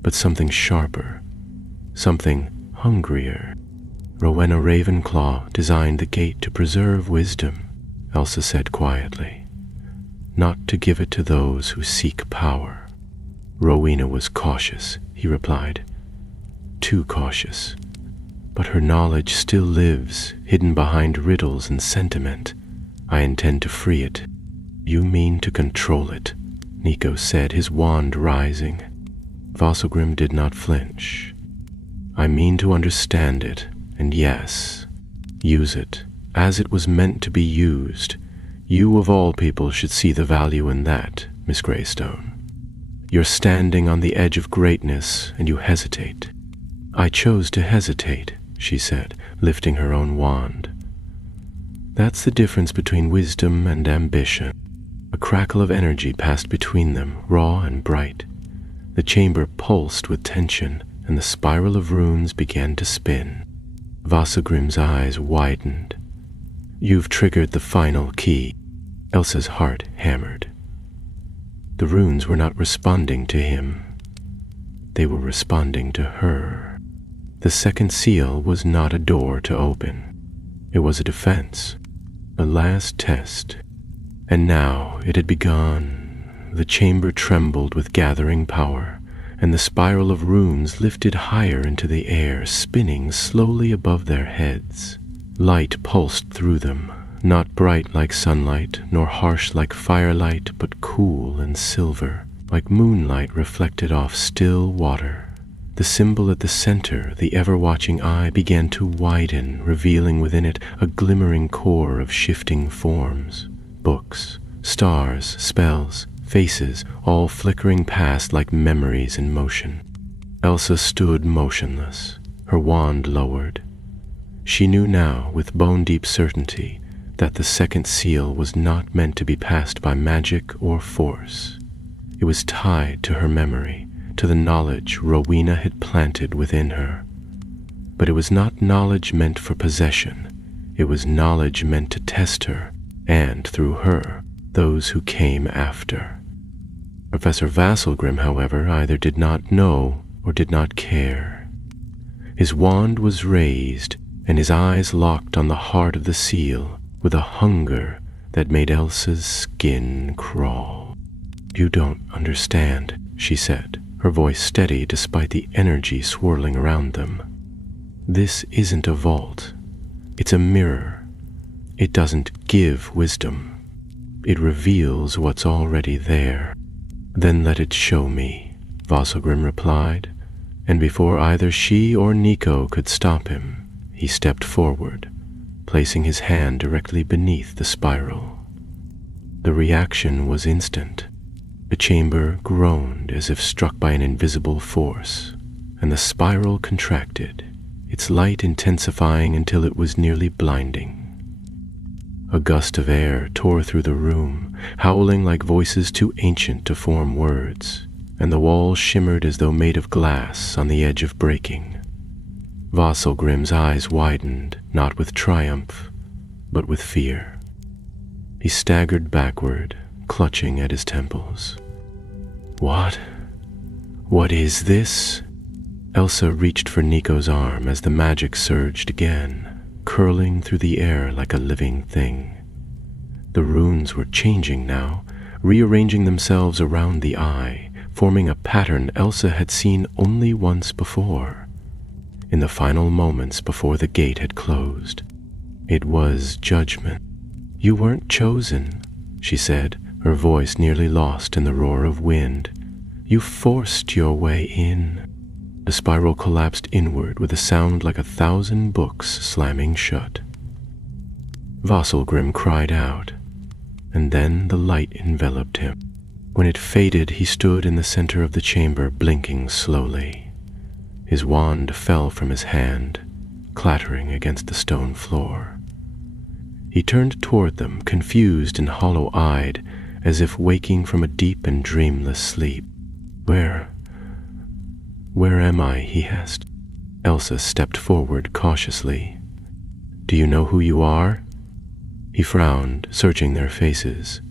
but something sharper, something hungrier. "Rowena Ravenclaw designed the gate to preserve wisdom," Elsa said quietly, "not to give it to those who seek power." "Rowena was cautious," he replied, "too cautious. But her knowledge still lives, hidden behind riddles and sentiment. I intend to free it." "You mean to control it," Nico said, his wand rising. Vasselgrim did not flinch. "I mean to understand it, and yes, use it as it was meant to be used. You of all people should see the value in that, Miss Greystone. You're standing on the edge of greatness, and you hesitate." "I chose to hesitate," she said, lifting her own wand. "That's the difference between wisdom and ambition." A crackle of energy passed between them, raw and bright. The chamber pulsed with tension, and the spiral of runes began to spin. Vasselgrim's eyes widened. "You've triggered the final key." Elsa's heart hammered. The runes were not responding to him. They were responding to her. The second seal was not a door to open. It was a defense, a last test. And now it had begun. The chamber trembled with gathering power, and the spiral of runes lifted higher into the air, spinning slowly above their heads. Light pulsed through them, not bright like sunlight, nor harsh like firelight, but cool and silver, like moonlight reflected off still water. The symbol at the center, the ever-watching eye, began to widen, revealing within it a glimmering core of shifting forms. Books, stars, spells, faces, all flickering past like memories in motion. Elsa stood motionless, her wand lowered. She knew now, with bone-deep certainty, that the second seal was not meant to be passed by magic or force. It was tied to her memory, to the knowledge Rowena had planted within her. But it was not knowledge meant for possession. It was knowledge meant to test her, and through her, those who came after. Professor Vasselgrim, however, either did not know or did not care. His wand was raised, and his eyes locked on the heart of the seal with a hunger that made Elsa's skin crawl. "You don't understand," she said, her voice steady despite the energy swirling around them. "This isn't a vault. It's a mirror. It doesn't give wisdom. It reveals what's already there." "Then let it show me," Vasselgrim replied, and before either she or Nico could stop him, he stepped forward, placing his hand directly beneath the spiral. The reaction was instant. The chamber groaned as if struck by an invisible force, and the spiral contracted, its light intensifying until it was nearly blinding. A gust of air tore through the room, howling like voices too ancient to form words. and the walls shimmered as though made of glass on the edge of breaking. Vasselgrim's eyes widened, not with triumph, but with fear. He staggered backward, clutching at his temples. What? What is this? Elsa reached for Nico's arm as the magic surged again, curling through the air like a living thing. The runes were changing now, rearranging themselves around the eye, forming a pattern Elsa had seen only once before. In the final moments before the gate had closed, it was judgment. "You weren't chosen," she said, her voice nearly lost in the roar of wind. "You forced your way in." The spiral collapsed inward with a sound like 1,000 books slamming shut. Vasselgrim cried out, and then the light enveloped him. When it faded, he stood in the center of the chamber, blinking slowly. His wand fell from his hand, clattering against the stone floor. He turned toward them, confused and hollow-eyed, as if waking from a deep and dreamless sleep. Where am I?" he asked. Elsa stepped forward cautiously. "Do you know who you are?" He frowned, searching their faces.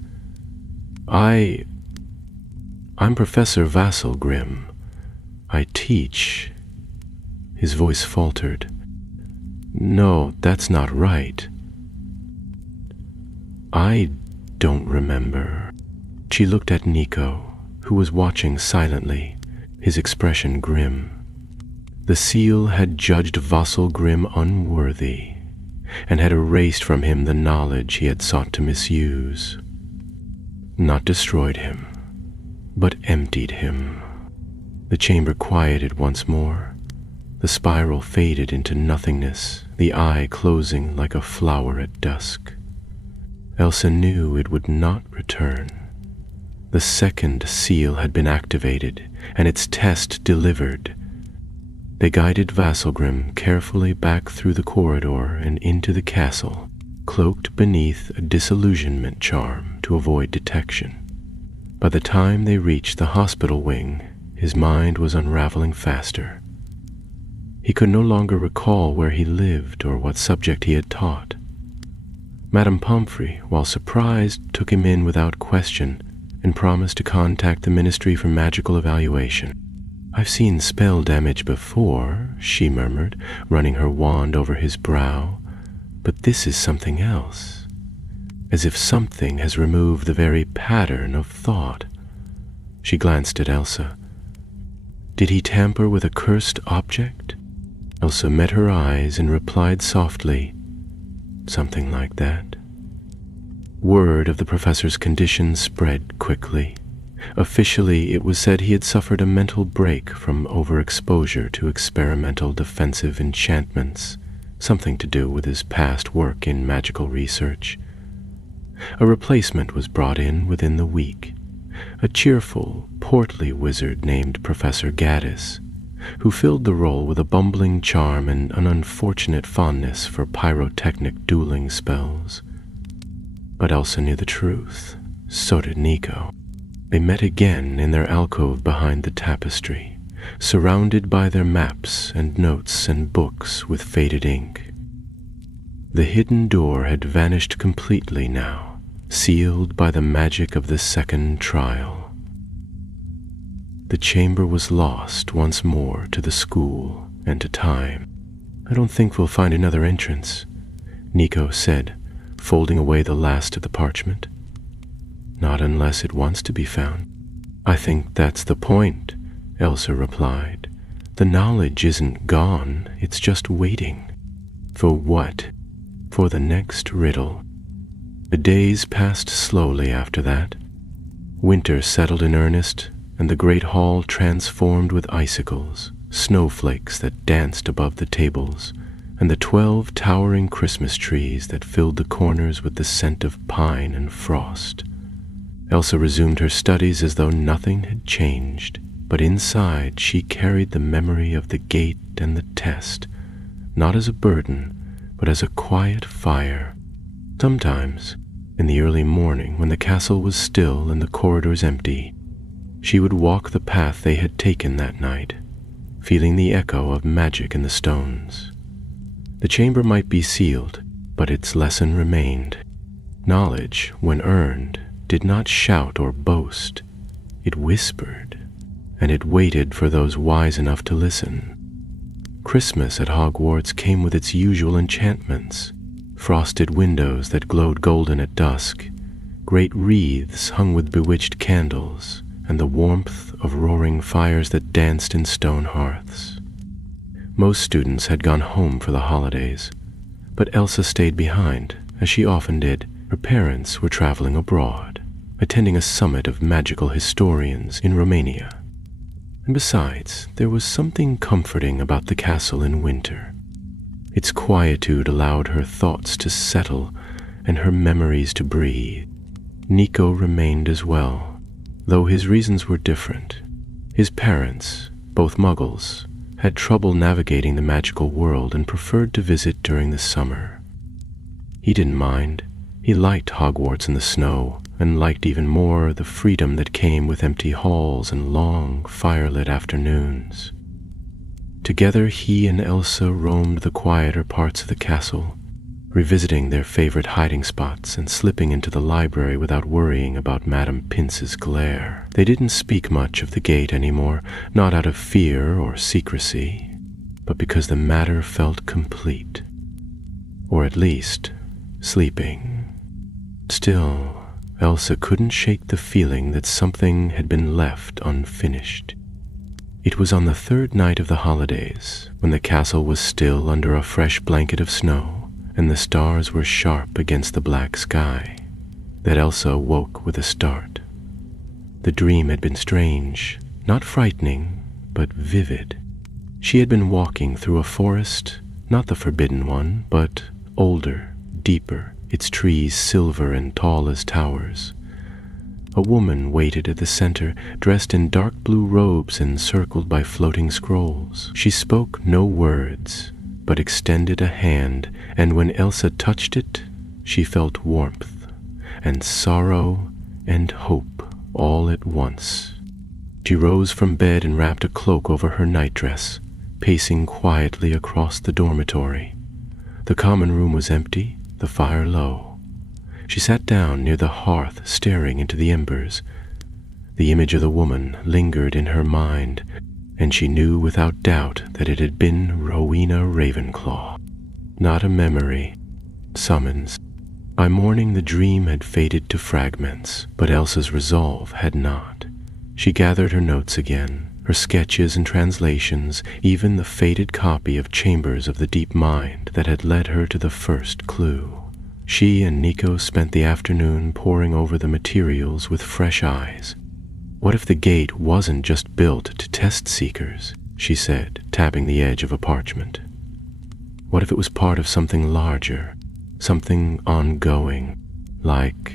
I'm Professor Vasselgrim. I teach." His voice faltered. "No, that's not right. I don't remember." She looked at Nico, who was watching silently, his expression grim. The seal had judged Vasselgrim unworthy, and had erased from him the knowledge he had sought to misuse. Not destroyed him, but emptied him. The chamber quieted once more. The spiral faded into nothingness, the eye closing like a flower at dusk. Elsa knew it would not return. The second seal had been activated, and its test delivered. They guided Vasselgrim carefully back through the corridor and into the castle, cloaked beneath a disillusionment charm to avoid detection. By the time they reached the hospital wing, his mind was unraveling faster. He could no longer recall where he lived or what subject he had taught. Madame Pomfrey, while surprised, took him in without question and promised to contact the Ministry for Magical Evaluation. "I've seen spell damage before," she murmured, running her wand over his brow, "but this is something else, as if something has removed the very pattern of thought." She glanced at Elsa. "Did he tamper with a cursed object?" Elsa met her eyes and replied softly, "Something like that." Word of the professor's condition spread quickly. Officially, it was said he had suffered a mental break from overexposure to experimental defensive enchantments, something to do with his past work in magical research. A replacement was brought in within the week, a cheerful, portly wizard named Professor Gaddis, who filled the role with a bumbling charm and an unfortunate fondness for pyrotechnic dueling spells. But Elsa knew the truth. So did Nico. They met again in their alcove behind the tapestry, surrounded by their maps and notes and books with faded ink. The hidden door had vanished completely now, sealed by the magic of the second trial. The chamber was lost once more to the school and to time. "I don't think we'll find another entrance," Nico said, folding away the last of the parchment. "Not unless it wants to be found." "I think that's the point," Elsa replied. "The knowledge isn't gone, it's just waiting." For what? For the next riddle. The days passed slowly after that. Winter settled in earnest, and the great hall transformed with icicles, snowflakes that danced above the tables, and the 12 towering Christmas trees that filled the corners with the scent of pine and frost. Elsa resumed her studies as though nothing had changed, but inside she carried the memory of the gate and the test, not as a burden, but as a quiet fire. Sometimes, in the early morning when the castle was still and the corridors empty, She would walk the path they had taken that night, feeling the echo of magic in the stones. The chamber might be sealed, but its lesson remained. Knowledge, when earned, did not shout or boast. It whispered, and it waited for those wise enough to listen. Christmas at Hogwarts came with its usual enchantments: frosted windows that glowed golden at dusk, great wreaths hung with bewitched candles, and the warmth of roaring fires that danced in stone hearths. Most students had gone home for the holidays, but Elsa stayed behind, as she often did. Her parents were traveling abroad, attending a summit of magical historians in Romania. And besides, there was something comforting about the castle in winter. Its quietude allowed her thoughts to settle and her memories to breathe. Nico remained as well, though his reasons were different. His parents, both Muggles, had trouble navigating the magical world and preferred to visit during the summer. He didn't mind. He liked Hogwarts in the snow, and liked even more the freedom that came with empty halls and long, firelit afternoons. Together he and Elsa roamed the quieter parts of the castle, revisiting their favorite hiding spots and slipping into the library without worrying about Madame Pince's glare. They didn't speak much of the gate anymore, not out of fear or secrecy, but because the matter felt complete. Or at least, sleeping. Still, Elsa couldn't shake the feeling that something had been left unfinished. It was on the third night of the holidays, when the castle was still under a fresh blanket of snow, and the stars were sharp against the black sky, that Elsa woke with a start. The dream had been strange, not frightening, but vivid. She had been walking through a forest, not the forbidden one, but older, deeper, its trees silver and tall as towers. A woman waited at the center, dressed in dark blue robes encircled by floating scrolls. She spoke no words, but extended a hand, and when Elsa touched it, she felt warmth, and sorrow, and hope all at once. She rose from bed and wrapped a cloak over her nightdress, pacing quietly across the dormitory. The common room was empty, the fire low. She sat down near the hearth, staring into the embers. The image of the woman lingered in her mind, and she knew without doubt that it had been Rowena Ravenclaw. Not a memory, summons. By morning the dream had faded to fragments, but Elsa's resolve had not. She gathered her notes again, her sketches and translations, even the faded copy of Chambers of the Deep Mind that had led her to the first clue. She and Nico spent the afternoon poring over the materials with fresh eyes. What if the gate wasn't just built to test seekers, she said, tapping the edge of a parchment. What if it was part of something larger, something ongoing, like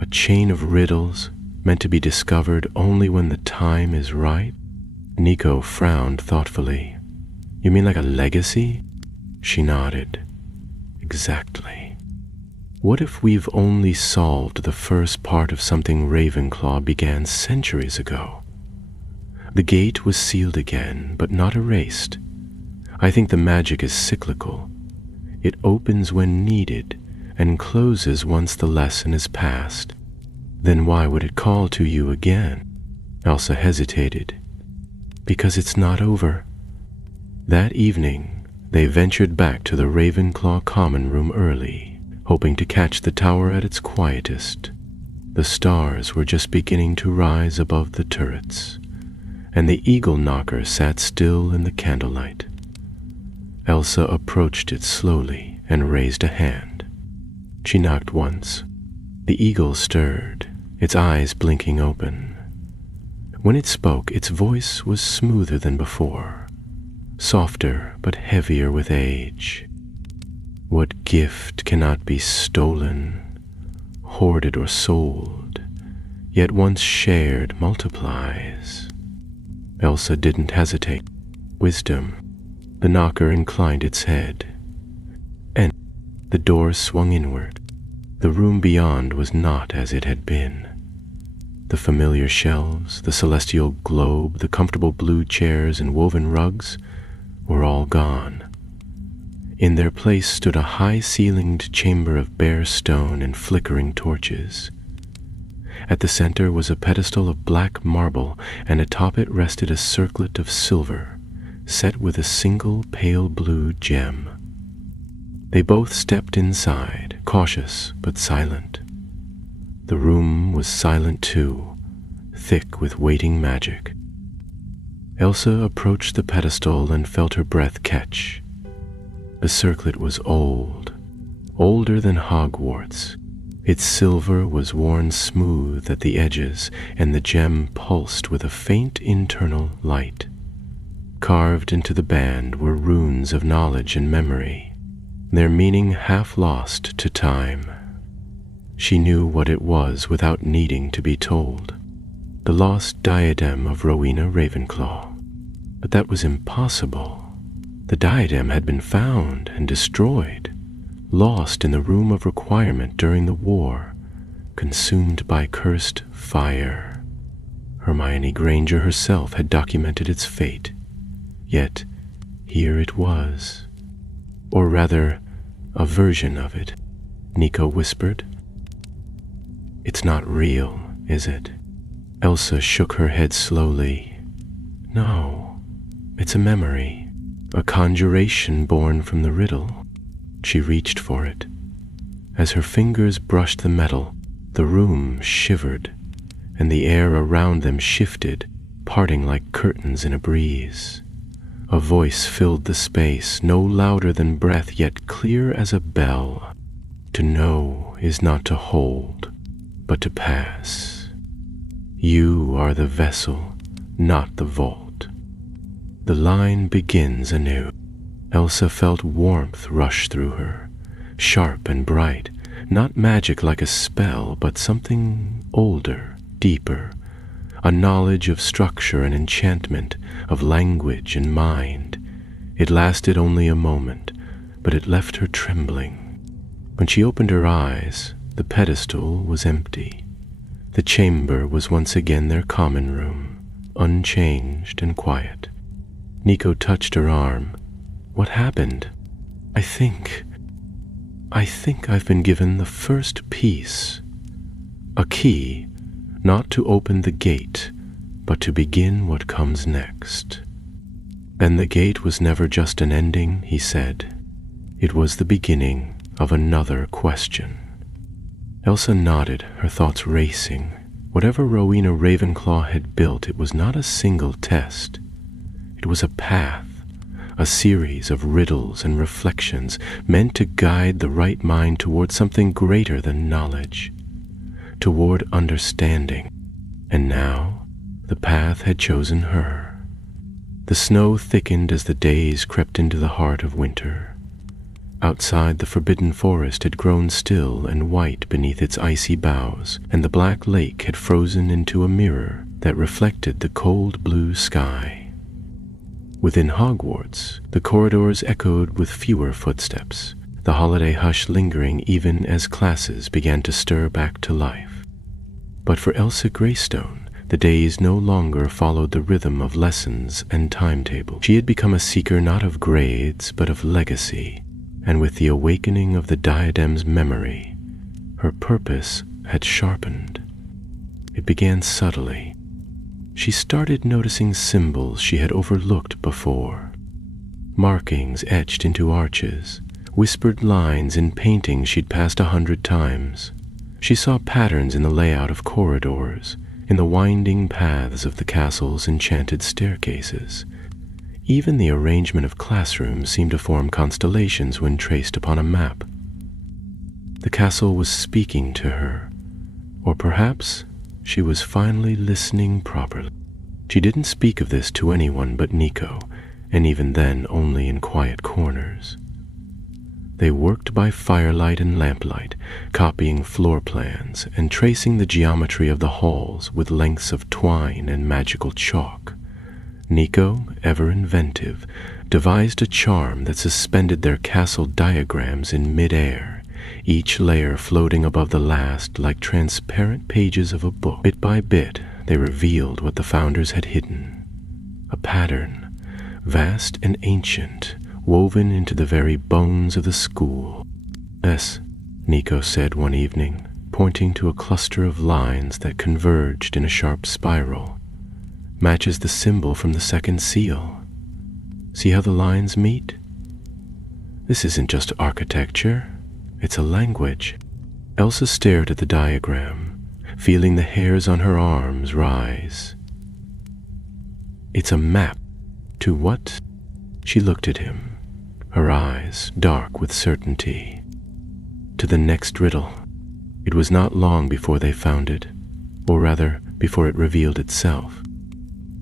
a chain of riddles meant to be discovered only when the time is right? Nico frowned thoughtfully. You mean like a legacy? She nodded. Exactly. What if we've only solved the first part of something Ravenclaw began centuries ago? The gate was sealed again, but not erased. I think the magic is cyclical. It opens when needed and closes once the lesson is past. Then why would it call to you again? Elsa hesitated. Because it's not over. That evening, they ventured back to the Ravenclaw common room early, hoping to catch the tower at its quietest. The stars were just beginning to rise above the turrets, and the eagle knocker sat still in the candlelight. Elsa approached it slowly and raised a hand. She knocked once. The eagle stirred, its eyes blinking open. When it spoke, its voice was smoother than before, softer but heavier with age. What gift cannot be stolen, hoarded or sold, yet once shared multiplies? Elsa didn't hesitate. Wisdom. The knocker inclined its head, and the door swung inward. The room beyond was not as it had been. The familiar shelves, the celestial globe, the comfortable blue chairs and woven rugs were all gone. In their place stood a high-ceilinged chamber of bare stone and flickering torches. At the center was a pedestal of black marble, and atop it rested a circlet of silver, set with a single pale blue gem. They both stepped inside, cautious but silent. The room was silent too, thick with waiting magic. Elsa approached the pedestal and felt her breath catch. The circlet was old, older than Hogwarts. Its silver was worn smooth at the edges, and the gem pulsed with a faint internal light. Carved into the band were runes of knowledge and memory, their meaning half lost to time. She knew what it was without needing to be told. The lost diadem of Rowena Ravenclaw. But that was impossible. The diadem had been found and destroyed, lost in the Room of Requirement during the war, consumed by cursed fire. Hermione Granger herself had documented its fate. Yet, here it was. Or rather, a version of it, Nico whispered. "It's not real, is it?" Elsa shook her head slowly. "No, it's a memory, a conjuration born from the riddle." She reached for it. As her fingers brushed the metal, the room shivered, and the air around them shifted, parting like curtains in a breeze. A voice filled the space, no louder than breath, yet clear as a bell. "To know is not to hold, but to pass. You are the vessel, not the vault." The line begins anew. Elsa felt warmth rush through her, sharp and bright, not magic like a spell, but something older, deeper, a knowledge of structure and enchantment, of language and mind. It lasted only a moment, but it left her trembling. When she opened her eyes, the pedestal was empty. The chamber was once again their common room, unchanged and quiet. Nico touched her arm. "What happened?" I think I've been given the first piece. A key, not to open the gate, but to begin what comes next." "And the gate was never just an ending," he said. "It was the beginning of another question." Elsa nodded, her thoughts racing. Whatever Rowena Ravenclaw had built, it was not a single test. It was a path, a series of riddles and reflections meant to guide the right mind toward something greater than knowledge, toward understanding. And now, the path had chosen her. The snow thickened as the days crept into the heart of winter. Outside, the forbidden forest had grown still and white beneath its icy boughs, and the black lake had frozen into a mirror that reflected the cold blue sky. Within Hogwarts, the corridors echoed with fewer footsteps, the holiday hush lingering even as classes began to stir back to life. But for Elsa Greystone, the days no longer followed the rhythm of lessons and timetable. She had become a seeker not of grades, but of legacy, and with the awakening of the diadem's memory, her purpose had sharpened. It began subtly. She started noticing symbols she had overlooked before. Markings etched into arches, whispered lines in paintings she'd passed 100 times. She saw patterns in the layout of corridors, in the winding paths of the castle's enchanted staircases. Even the arrangement of classrooms seemed to form constellations when traced upon a map. The castle was speaking to her, or perhaps she was finally listening properly. She didn't speak of this to anyone but Nico, and even then only in quiet corners. They worked by firelight and lamplight, copying floor plans and tracing the geometry of the halls with lengths of twine and magical chalk. Nico, ever inventive, devised a charm that suspended their castle diagrams in mid-air, each layer floating above the last like transparent pages of a book. Bit by bit, they revealed what the founders had hidden. A pattern, vast and ancient, woven into the very bones of the school. "Yes," Nico said one evening, pointing to a cluster of lines that converged in a sharp spiral. "Matches the symbol from the second seal. See how the lines meet? This isn't just architecture, it's a language." Elsa stared at the diagram, feeling the hairs on her arms rise. "It's a map. To what?" She looked at him, her eyes dark with certainty. "To the next riddle." It was not long before they found it, or rather, before it revealed itself.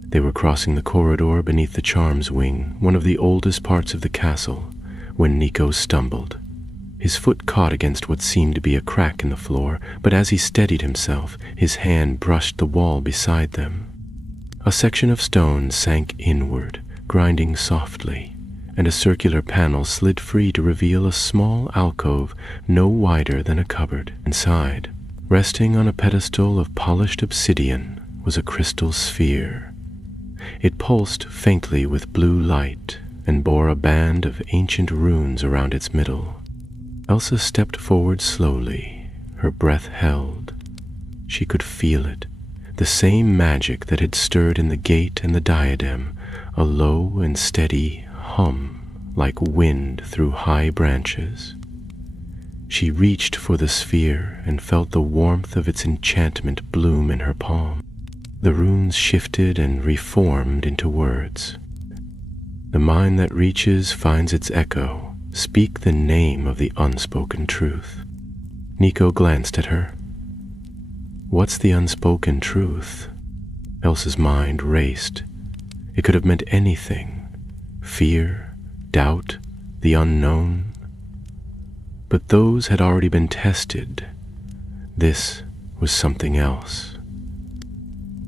They were crossing the corridor beneath the charm's wing, one of the oldest parts of the castle, when Nico stumbled. His foot caught against what seemed to be a crack in the floor, but as he steadied himself, his hand brushed the wall beside them. A section of stone sank inward, grinding softly, and a circular panel slid free to reveal a small alcove no wider than a cupboard. Inside, resting on a pedestal of polished obsidian, was a crystal sphere. It pulsed faintly with blue light and bore a band of ancient runes around its middle. Elsa stepped forward slowly, her breath held. She could feel it, the same magic that had stirred in the gate and the diadem, a low and steady hum like wind through high branches. She reached for the sphere and felt the warmth of its enchantment bloom in her palm. The runes shifted and reformed into words. "The mind that reaches finds its echo. Speak the name of the unspoken truth." Nico glanced at her. "What's the unspoken truth?" Elsa's mind raced. It could have meant anything. Fear, doubt, the unknown. But those had already been tested. This was something else.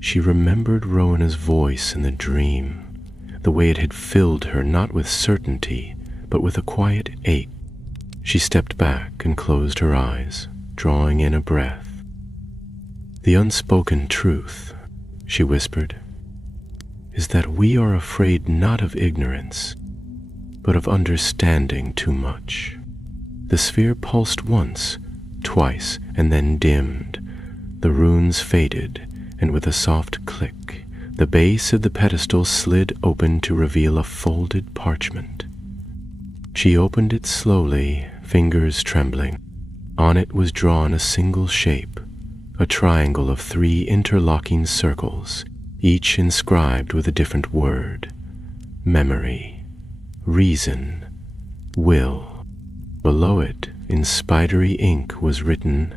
She remembered Rowena's voice in the dream, the way it had filled her not with certainty, but with a quiet ache. She stepped back and closed her eyes, drawing in a breath. "The unspoken truth," she whispered, "is that we are afraid not of ignorance, but of understanding too much." The sphere pulsed once, twice, and then dimmed. The runes faded, and with a soft click, the base of the pedestal slid open to reveal a folded parchment. She opened it slowly, fingers trembling. On it was drawn a single shape, a triangle of 3 interlocking circles, each inscribed with a different word: memory, reason, will. Below it, in spidery ink, was written,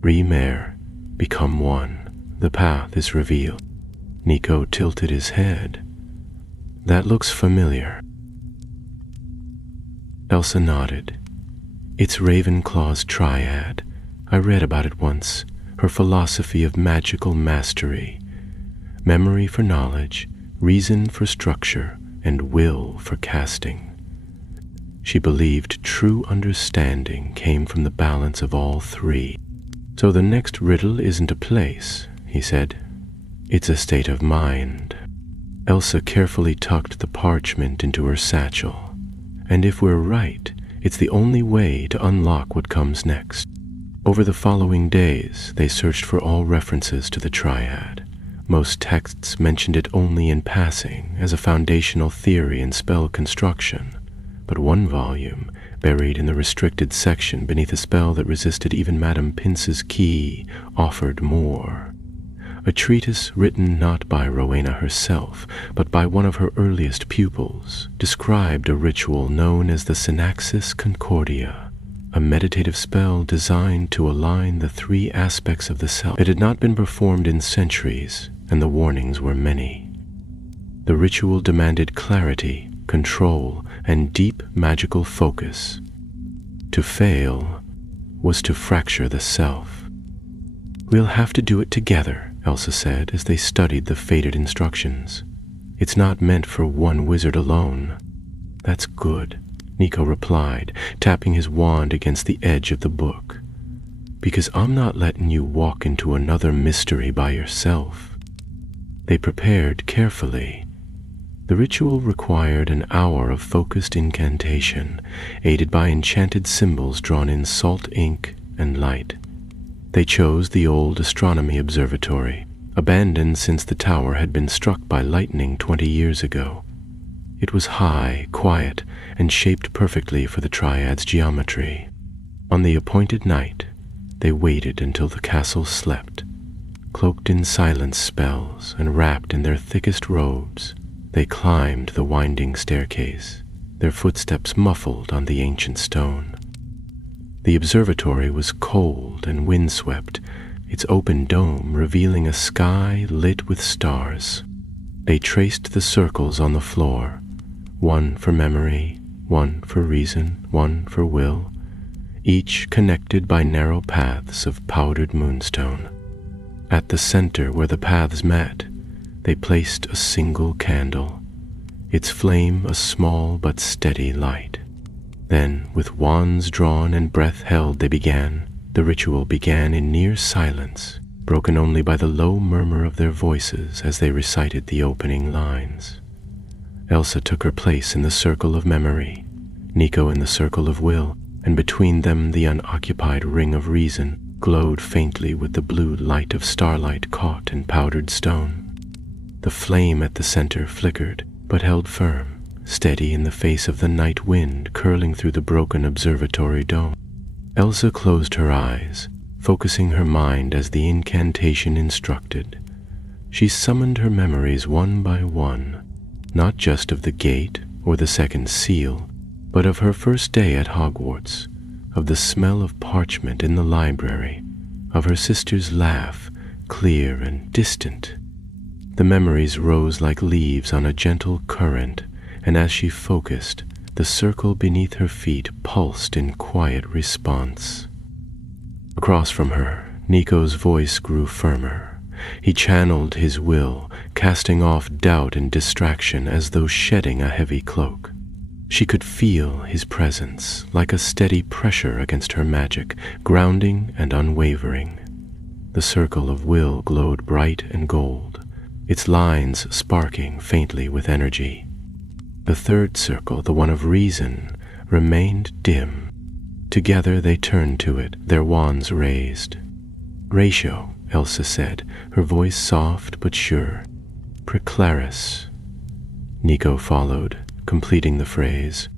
"Remare, become one. The path is revealed." Nico tilted his head. "That looks familiar." Elsa nodded. "It's Ravenclaw's triad. I read about it once, her philosophy of magical mastery. Memory for knowledge, reason for structure, and will for casting. She believed true understanding came from the balance of all 3. "So the next riddle isn't a place," he said. "It's a state of mind." Elsa carefully tucked the parchment into her satchel. "And if we're right, it's the only way to unlock what comes next." Over the following days, they searched for all references to the triad. Most texts mentioned it only in passing as a foundational theory in spell construction, but one volume, buried in the restricted section beneath a spell that resisted even Madame Pince's key, offered more. A treatise written not by Rowena herself, but by one of her earliest pupils, described a ritual known as the Synaxis Concordia, a meditative spell designed to align the 3 aspects of the self. It had not been performed in centuries, and the warnings were many. The ritual demanded clarity, control, and deep magical focus. To fail was to fracture the self. "We'll have to do it together," Elsa said as they studied the faded instructions. "It's not meant for one wizard alone." "That's good," Nico replied, tapping his wand against the edge of the book. "Because I'm not letting you walk into another mystery by yourself." They prepared carefully. The ritual required an hour of focused incantation, aided by enchanted symbols drawn in salt ink and light. They chose the old astronomy observatory, abandoned since the tower had been struck by lightning 20 years ago. It was high, quiet, and shaped perfectly for the triad's geometry. On the appointed night, they waited until the castle slept. Cloaked in silence spells and wrapped in their thickest robes, they climbed the winding staircase, their footsteps muffled on the ancient stone. The observatory was cold and windswept, its open dome revealing a sky lit with stars. They traced the circles on the floor, one for memory, one for reason, one for will, each connected by narrow paths of powdered moonstone. At the center where the paths met, they placed a single candle, its flame a small but steady light. Then, with wands drawn and breath held, the ritual began in near silence, broken only by the low murmur of their voices as they recited the opening lines. Elsa took her place in the circle of memory, Nico in the circle of will, and between them the unoccupied ring of reason glowed faintly with the blue light of starlight caught in powdered stone. The flame at the center flickered, but held firm, steady in the face of the night wind curling through the broken observatory dome. Elsa closed her eyes, focusing her mind as the incantation instructed. She summoned her memories one by one, not just of the gate or the second seal, but of her first day at Hogwarts, of the smell of parchment in the library, of her sister's laugh, clear and distant. The memories rose like leaves on a gentle current, and as she focused, the circle beneath her feet pulsed in quiet response. Across from her, Nico's voice grew firmer. He channeled his will, casting off doubt and distraction as though shedding a heavy cloak. She could feel his presence, like a steady pressure against her magic, grounding and unwavering. The circle of will glowed bright and gold, its lines sparking faintly with energy. The third circle, the one of reason, remained dim. Together they turned to it, their wands raised. "Ratio," Elsa said, her voice soft but sure. "Preclaris." Nico followed, completing the phrase.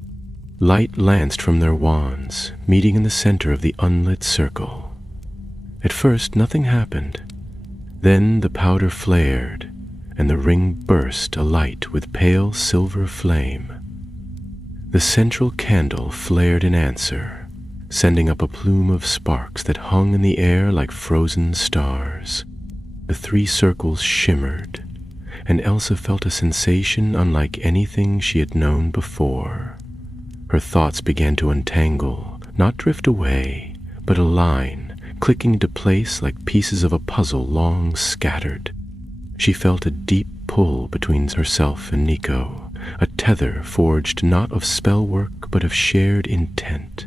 Light lanced from their wands, meeting in the center of the unlit circle. At first, nothing happened. Then the powder flared, and the ring burst alight with pale silver flame. The central candle flared in answer, sending up a plume of sparks that hung in the air like frozen stars. The three circles shimmered, and Elsa felt a sensation unlike anything she had known before. Her thoughts began to untangle, not drift away, but align, clicking into place like pieces of a puzzle long scattered. She felt a deep pull between herself and Nico, a tether forged not of spellwork but of shared intent.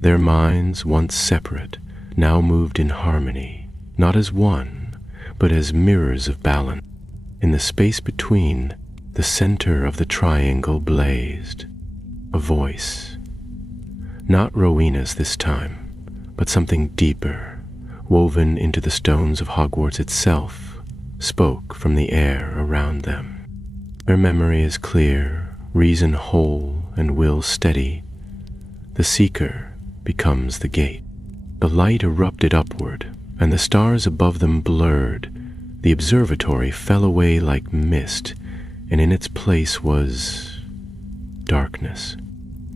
Their minds, once separate, now moved in harmony, not as one, but as mirrors of balance. In the space between, the center of the triangle blazed. A voice. Not Rowena's this time, but something deeper, woven into the stones of Hogwarts itself, spoke from the air around them. Their memory is clear, reason whole, and will steady. The seeker becomes the gate. The light erupted upward, and the stars above them blurred. The observatory fell away like mist, and in its place was darkness.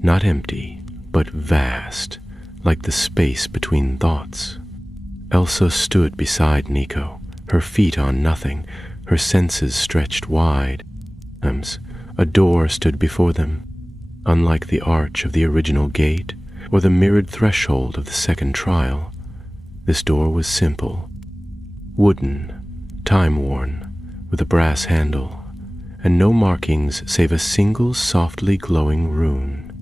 Not empty, but vast, like the space between thoughts. Elsa stood beside Nico, her feet on nothing, her senses stretched wide. A door stood before them. Unlike the arch of the original gate, or the mirrored threshold of the second trial, this door was simple, wooden, time-worn, with a brass handle, and no markings save a single softly glowing rune.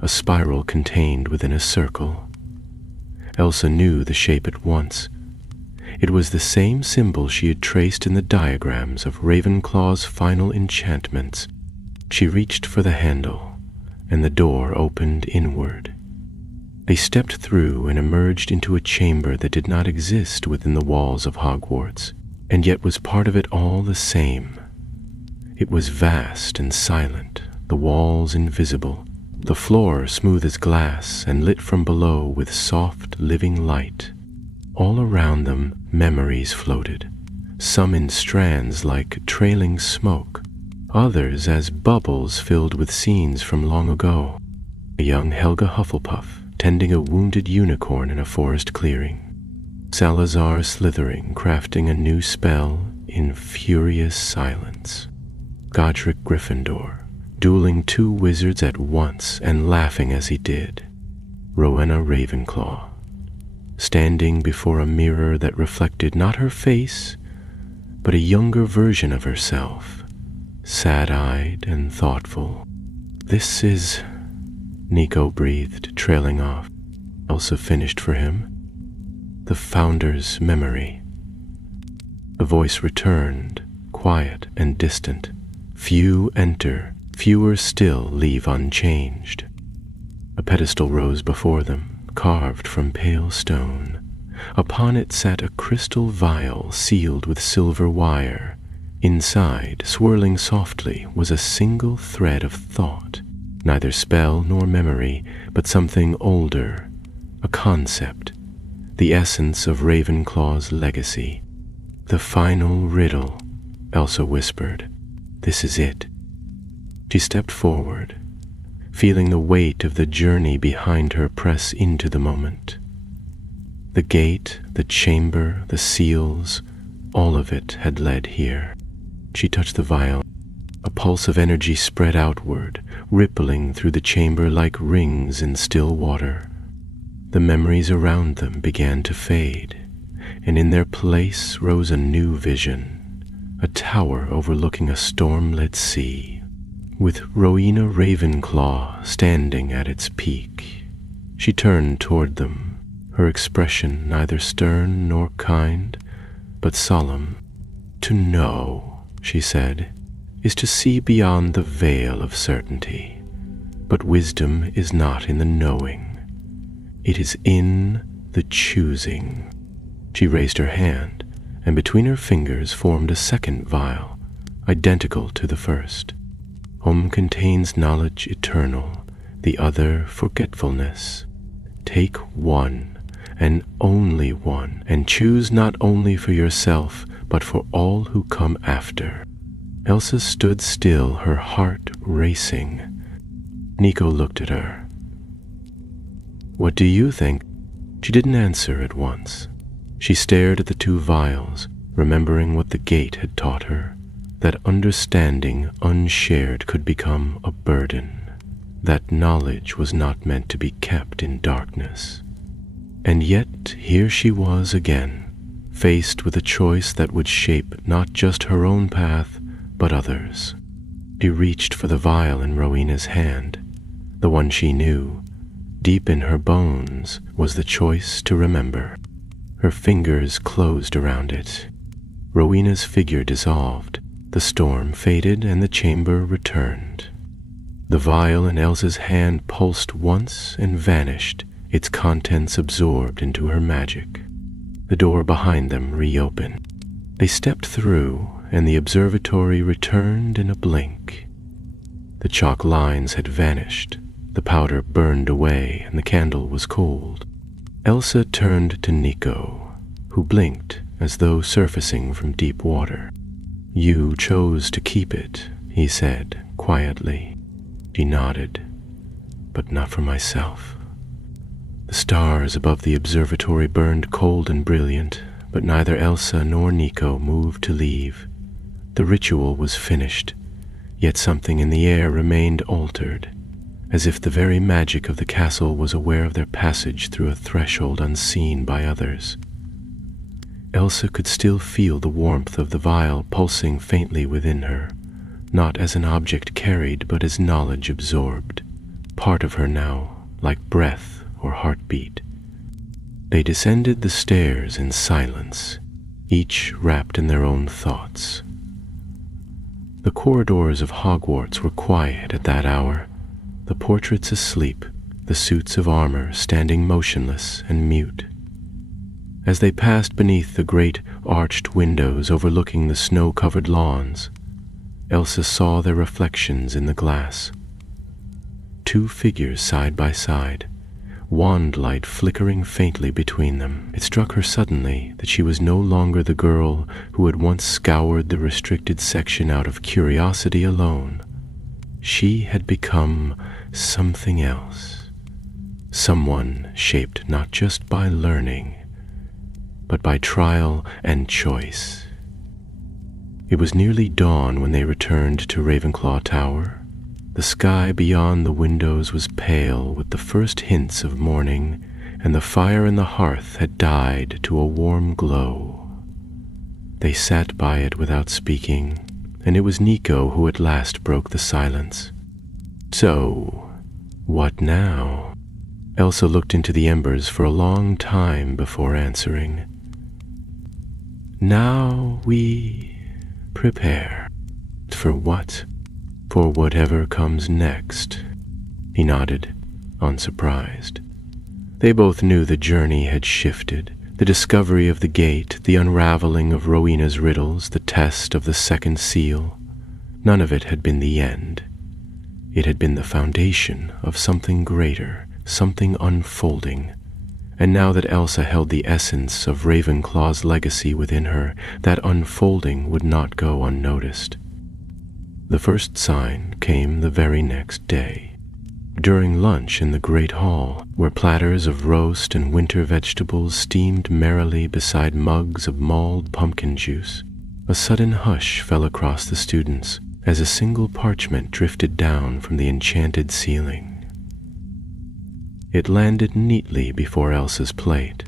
a spiral contained within a circle. Elsa knew the shape at once. It was the same symbol she had traced in the diagrams of Ravenclaw's final enchantments. She reached for the handle, and the door opened inward. They stepped through and emerged into a chamber that did not exist within the walls of Hogwarts, and yet was part of it all the same. It was vast and silent, the walls invisible, the floor smooth as glass and lit from below with soft, living light. All around them, memories floated, some in strands like trailing smoke, others as bubbles filled with scenes from long ago. A young Helga Hufflepuff tending a wounded unicorn in a forest clearing. Salazar Slytherin crafting a new spell in furious silence. Godric Gryffindor dueling two wizards at once and laughing as he did. Rowena Ravenclaw standing before a mirror that reflected not her face, but a younger version of herself, sad-eyed and thoughtful. "This is..." Nico breathed, trailing off. Elsa finished for him. "The Founder's memory." The voice returned, quiet and distant. "Few enter, fewer still leave unchanged." A pedestal rose before them, carved from pale stone. Upon it sat a crystal vial sealed with silver wire. Inside, swirling softly, was a single thread of thought. Neither spell nor memory, but something older, a concept, the essence of Ravenclaw's legacy. "The final riddle," Elsa whispered. "This is it." She stepped forward, feeling the weight of the journey behind her press into the moment. The gate, the chamber, the seals, all of it had led here. She touched the vial. A pulse of energy spread outward, rippling through the chamber like rings in still water. The memories around them began to fade, and in their place rose a new vision, a tower overlooking a storm-lit sea, with Rowena Ravenclaw standing at its peak. She turned toward them, her expression neither stern nor kind, but solemn. "To know," she said, "is to see beyond the veil of certainty. But wisdom is not in the knowing. It is in the choosing." She raised her hand, and between her fingers formed a second vial, identical to the first. One contains knowledge eternal, the other forgetfulness. Take one, and only one, and choose not only for yourself, but for all who come after. Elsa stood still, her heart racing. Nico looked at her. "What do you think?" She didn't answer at once. She stared at the two vials, remembering what the gate had taught her, that understanding unshared could become a burden, that knowledge was not meant to be kept in darkness. And yet here she was again, faced with a choice that would shape not just her own path, but others. She reached for the vial in Rowena's hand, the one she knew. Deep in her bones was the choice to remember. Her fingers closed around it. Rowena's figure dissolved, the storm faded, and the chamber returned. The vial in Elsa's hand pulsed once and vanished, its contents absorbed into her magic. The door behind them reopened. They stepped through, and the observatory returned in a blink. The chalk lines had vanished, the powder burned away, and the candle was cold. Elsa turned to Nico, who blinked as though surfacing from deep water. "You chose to keep it," he said quietly. She nodded. "But not for myself." The stars above the observatory burned cold and brilliant, but neither Elsa nor Nico moved to leave. The ritual was finished, yet something in the air remained altered, as if the very magic of the castle was aware of their passage through a threshold unseen by others. Elsa could still feel the warmth of the vial pulsing faintly within her, not as an object carried, but as knowledge absorbed. part of her now, like breath or heartbeat. They descended the stairs in silence, each wrapped in their own thoughts. The corridors of Hogwarts were quiet at that hour, the portraits asleep, the suits of armor standing motionless and mute. As they passed beneath the great arched windows overlooking the snow-covered lawns, Elsa saw their reflections in the glass. Two figures side by side, wand light flickering faintly between them. It struck her suddenly that she was no longer the girl who had once scoured the restricted section out of curiosity alone. She had become something else, someone shaped not just by learning, but by trial and choice. It was nearly dawn when they returned to Ravenclaw Tower. The sky beyond the windows was pale with the first hints of morning, and the fire in the hearth had died to a warm glow. They sat by it without speaking, and it was Nico who at last broke the silence. "So, what now?" Elsa looked into the embers for a long time before answering. "Now we prepare." "For what?" "For whatever comes next." He nodded, unsurprised. They both knew the journey had shifted. The discovery of the gate, the unraveling of Rowena's riddles, the test of the second seal. None of it had been the end. It had been the foundation of something greater, something unfolding. And now that Elsa held the essence of Ravenclaw's legacy within her, that unfolding would not go unnoticed. The first sign came the very next day. During lunch in the great hall, where platters of roast and winter vegetables steamed merrily beside mugs of mulled pumpkin juice, a sudden hush fell across the students as a single parchment drifted down from the enchanted ceiling. It landed neatly before Elsa's plate,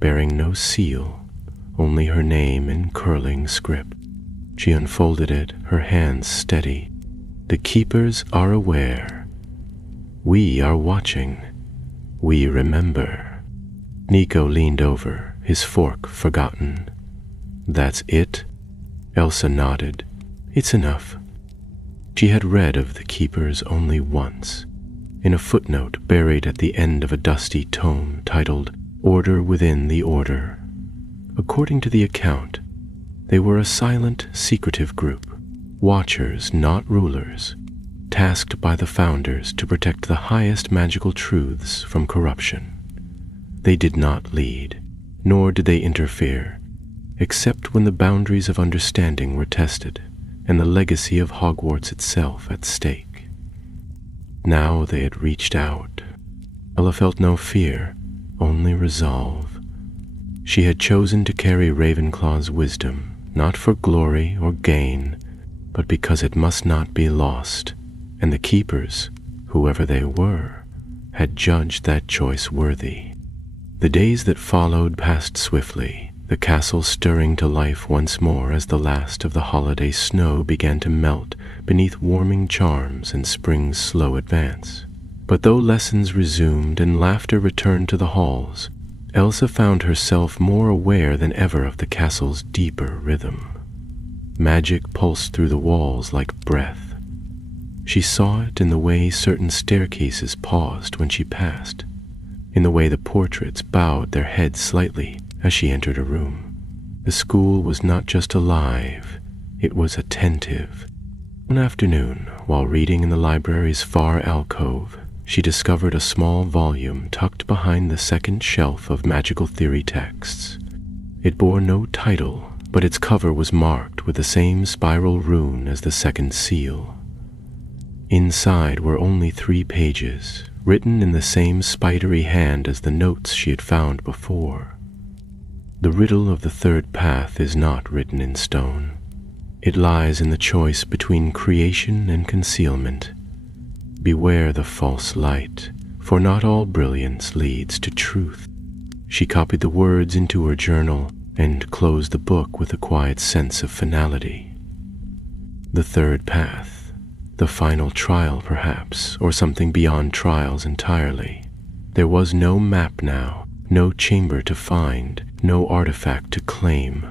bearing no seal, only her name in curling script. She unfolded it, her hands steady. "The keepers are aware. We are watching. We remember." Nico leaned over, his fork forgotten. "That's it?" Elsa nodded. "It's enough." She had read of the keepers only once, in a footnote buried at the end of a dusty tome titled "Order Within the Order." According to the account, they were a silent, secretive group, watchers, not rulers, tasked by the founders to protect the highest magical truths from corruption. They did not lead, nor did they interfere, except when the boundaries of understanding were tested and the legacy of Hogwarts itself at stake. Now they had reached out. Ella felt no fear, only resolve. She had chosen to carry Ravenclaw's wisdom, not for glory or gain, but because it must not be lost, and the keepers, whoever they were, had judged that choice worthy. The days that followed passed swiftly, the castle stirring to life once more as the last of the holiday snow began to melt beneath warming charms and spring's slow advance. But though lessons resumed and laughter returned to the halls, Elsa found herself more aware than ever of the castle's deeper rhythm. Magic pulsed through the walls like breath. She saw it in the way certain staircases paused when she passed, in the way the portraits bowed their heads slightly as she entered a room. The school was not just alive, it was attentive. One afternoon, while reading in the library's far alcove, she discovered a small volume tucked behind the second shelf of magical theory texts. It bore no title, but its cover was marked with the same spiral rune as the second seal. Inside were only 3 pages, written in the same spidery hand as the notes she had found before. The riddle of the third path is not written in stone. It lies in the choice between creation and concealment. Beware the false light, for not all brilliance leads to truth. She copied the words into her journal and closed the book with a quiet sense of finality. The third path, The final trial, perhaps, or something beyond trials entirely. There was no map now, no chamber to find, no artifact to claim.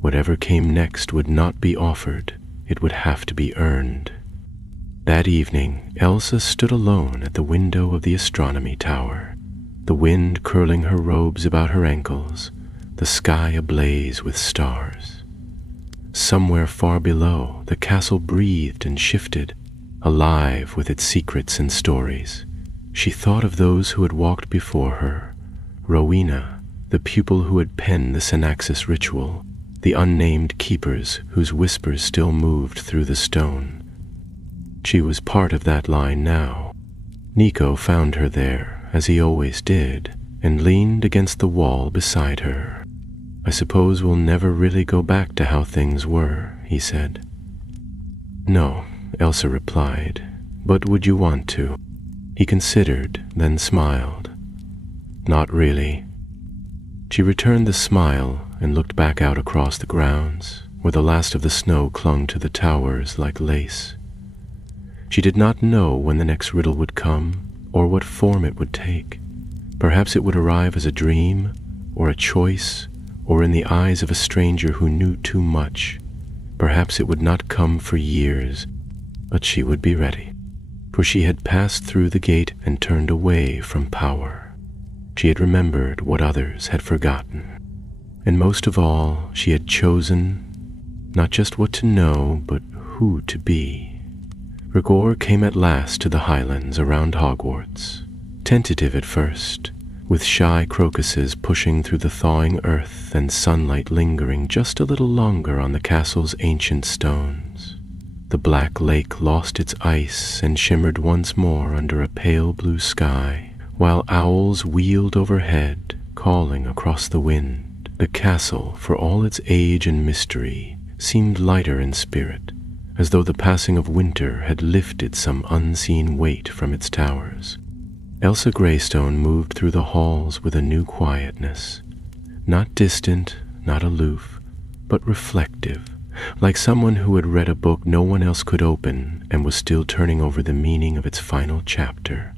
Whatever came next would not be offered, it would have to be earned. That evening, Elsa stood alone at the window of the astronomy tower, the wind curling her robes about her ankles, the sky ablaze with stars. Somewhere far below, the castle breathed and shifted, alive with its secrets and stories. She thought of those who had walked before her, Rowena, the pupil who had penned the Synaxis ritual, the unnamed keepers whose whispers still moved through the stone. She was part of that line now. Nico found her there, as he always did, and leaned against the wall beside her. "I suppose we'll never really go back to how things were," he said. "No," Elsa replied, "but would you want to?" He considered, then smiled. "Not really." She returned the smile and looked back out across the grounds, where the last of the snow clung to the towers like lace. She did not know when the next riddle would come, or what form it would take. Perhaps it would arrive as a dream, or a choice, or in the eyes of a stranger who knew too much. Perhaps it would not come for years, but she would be ready, for she had passed through the gate and turned away from power. She had remembered what others had forgotten. And most of all, she had chosen not just what to know, but who to be. Rigor came at last to the highlands around Hogwarts, tentative at first, with shy crocuses pushing through the thawing earth and sunlight lingering just a little longer on the castle's ancient stones. The black lake lost its ice and shimmered once more under a pale blue sky, while owls wheeled overhead, calling across the wind. The castle, for all its age and mystery, seemed lighter in spirit, as though the passing of winter had lifted some unseen weight from its towers. Elsa Greystone moved through the halls with a new quietness, not distant, not aloof, but reflective, like someone who had read a book no one else could open and was still turning over the meaning of its final chapter.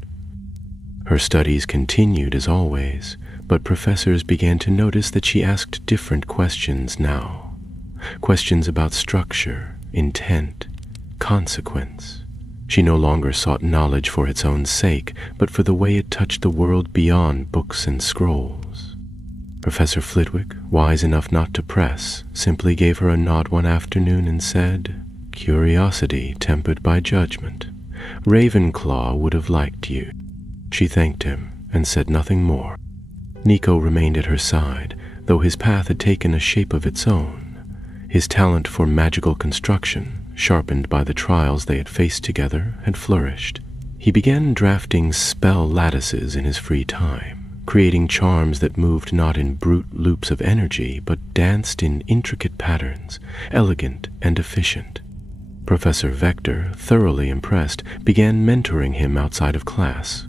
Her studies continued as always, but professors began to notice that she asked different questions now. Questions about structure, intent, consequence. She no longer sought knowledge for its own sake, but for the way it touched the world beyond books and scrolls. Professor Flitwick, wise enough not to press, simply gave her a nod one afternoon and said, "Curiosity tempered by judgment. Ravenclaw would have liked you." She thanked him and said nothing more. Nico remained at her side, though his path had taken a shape of its own. His talent for magical construction, sharpened by the trials they had faced together, had flourished. He began drafting spell lattices in his free time, creating charms that moved not in brute loops of energy, but danced in intricate patterns, elegant and efficient. Professor Vector, thoroughly impressed, began mentoring him outside of class.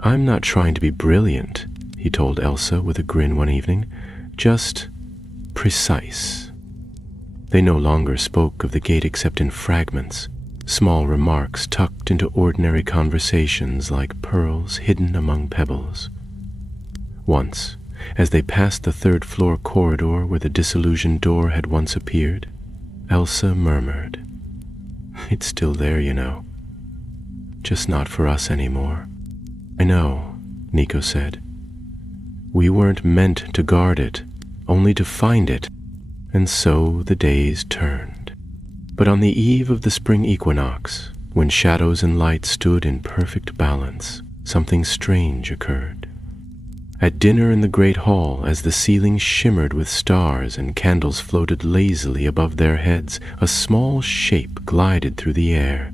"I'm not trying to be brilliant," he told Elsa with a grin one evening, "just precise." They no longer spoke of the gate except in fragments, small remarks tucked into ordinary conversations like pearls hidden among pebbles. Once, as they passed the third-floor corridor where the disillusioned door had once appeared, Elsa murmured, "It's still there, you know. Just not for us anymore." "I know," Nico said. "We weren't meant to guard it, only to find it." And so the days turned. But on the eve of the spring equinox, when shadows and light stood in perfect balance, something strange occurred. At dinner in the great hall, as the ceiling shimmered with stars and candles floated lazily above their heads, a small shape glided through the air,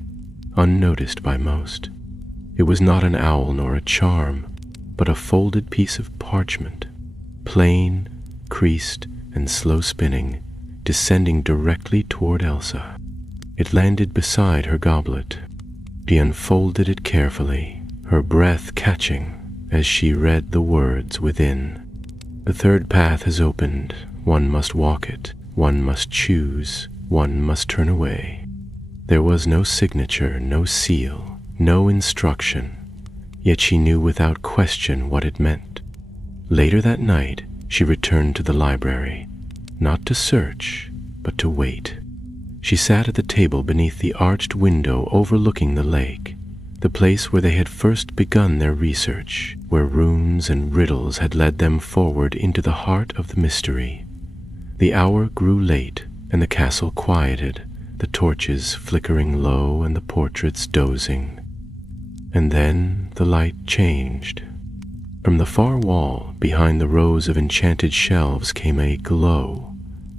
unnoticed by most. It was not an owl nor a charm, but a folded piece of parchment, plain, creased, and slow spinning, descending directly toward Elsa. It landed beside her goblet. She unfolded it carefully, her breath catching as she read the words within. "The third path has opened. One must walk it. One must choose. One must turn away. There was no signature, no seal, no instruction, yet she knew without question what it meant. Later that night, she returned to the library, not to search, but to wait. She sat at the table beneath the arched window overlooking the lake, the place where they had first begun their research, where runes and riddles had led them forward into the heart of the mystery. The hour grew late, and the castle quieted, the torches flickering low and the portraits dozing. And then the light changed. From the far wall, behind the rows of enchanted shelves, came a glow,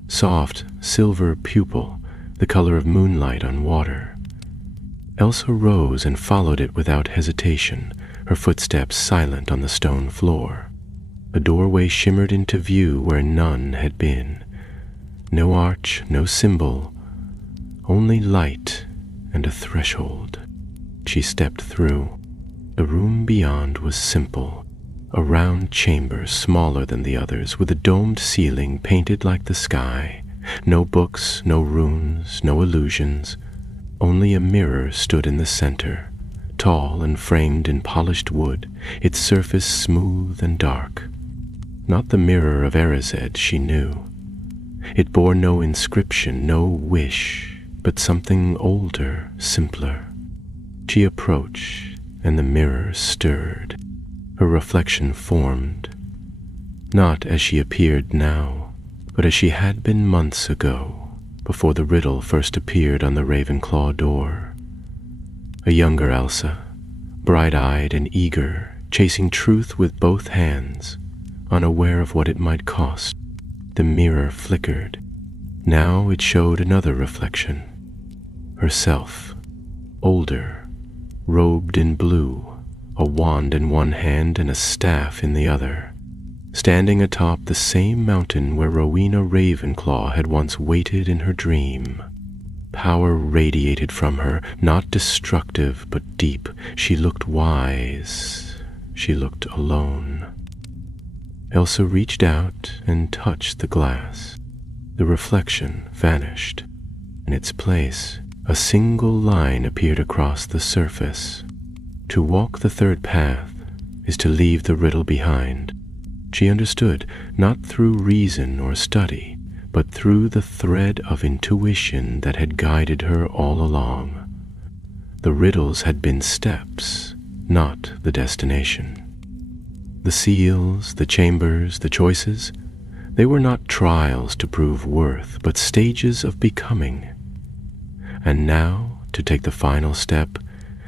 soft silver pupil, the color of moonlight on water. Elsa rose and followed it without hesitation, her footsteps silent on the stone floor. A doorway shimmered into view where none had been. No arch, no symbol, only light and a threshold. She stepped through. The room beyond was simple, a round chamber smaller than the others, with a domed ceiling painted like the sky. No books, no runes, no illusions. Only a mirror stood in the center, tall and framed in polished wood, its surface smooth and dark. Not the mirror of Erised, she knew. It bore no inscription, no wish, but something older, simpler. She approached, and the mirror stirred. Her reflection formed, not as she appeared now, but as she had been months ago, before the riddle first appeared on the Ravenclaw door. A younger Elsa, bright-eyed and eager, chasing truth with both hands, unaware of what it might cost. The mirror flickered. Now it showed another reflection. Herself, older, robed in blue, a wand in one hand and a staff in the other, standing atop the same mountain where Rowena Ravenclaw had once waited in her dream. Power radiated from her, not destructive but deep. She looked wise. She looked alone. Elsa reached out and touched the glass. The reflection vanished. In its place, a single line appeared across the surface. To walk the third path is to leave the riddle behind. She understood, not through reason or study, but through the thread of intuition that had guided her all along. The riddles had been steps, not the destination. The seals, the chambers, the choices, they were not trials to prove worth, but stages of becoming. And now, to take the final step,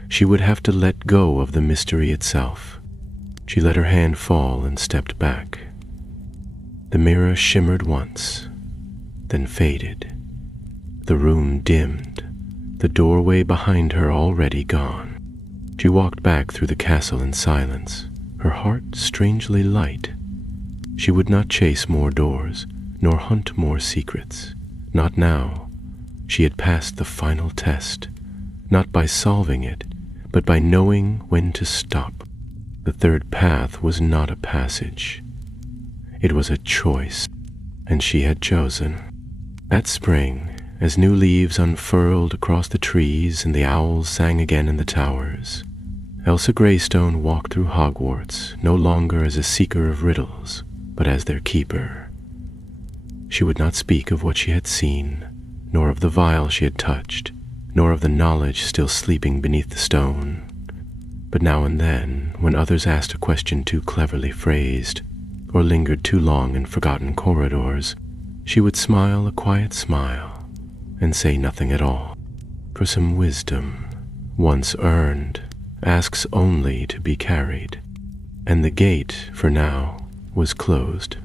she would have to let go of the mystery itself. She let her hand fall and stepped back. The mirror shimmered once, then faded. The room dimmed, the doorway behind her already gone. She walked back through the castle in silence, her heart strangely light. She would not chase more doors, nor hunt more secrets. Not now. She had passed the final test, not by solving it, but by knowing when to stop. The third path was not a passage. It was a choice, and she had chosen. That spring, as new leaves unfurled across the trees and the owls sang again in the towers, Elsa Greystone walked through Hogwarts, no longer as a seeker of riddles, but as their keeper. She would not speak of what she had seen, nor of the vial she had touched, nor of the knowledge still sleeping beneath the stone. But now and then, when others asked a question too cleverly phrased, or lingered too long in forgotten corridors, she would smile a quiet smile and say nothing at all. For some wisdom, once earned, asks only to be carried, and the gate, for now, was closed.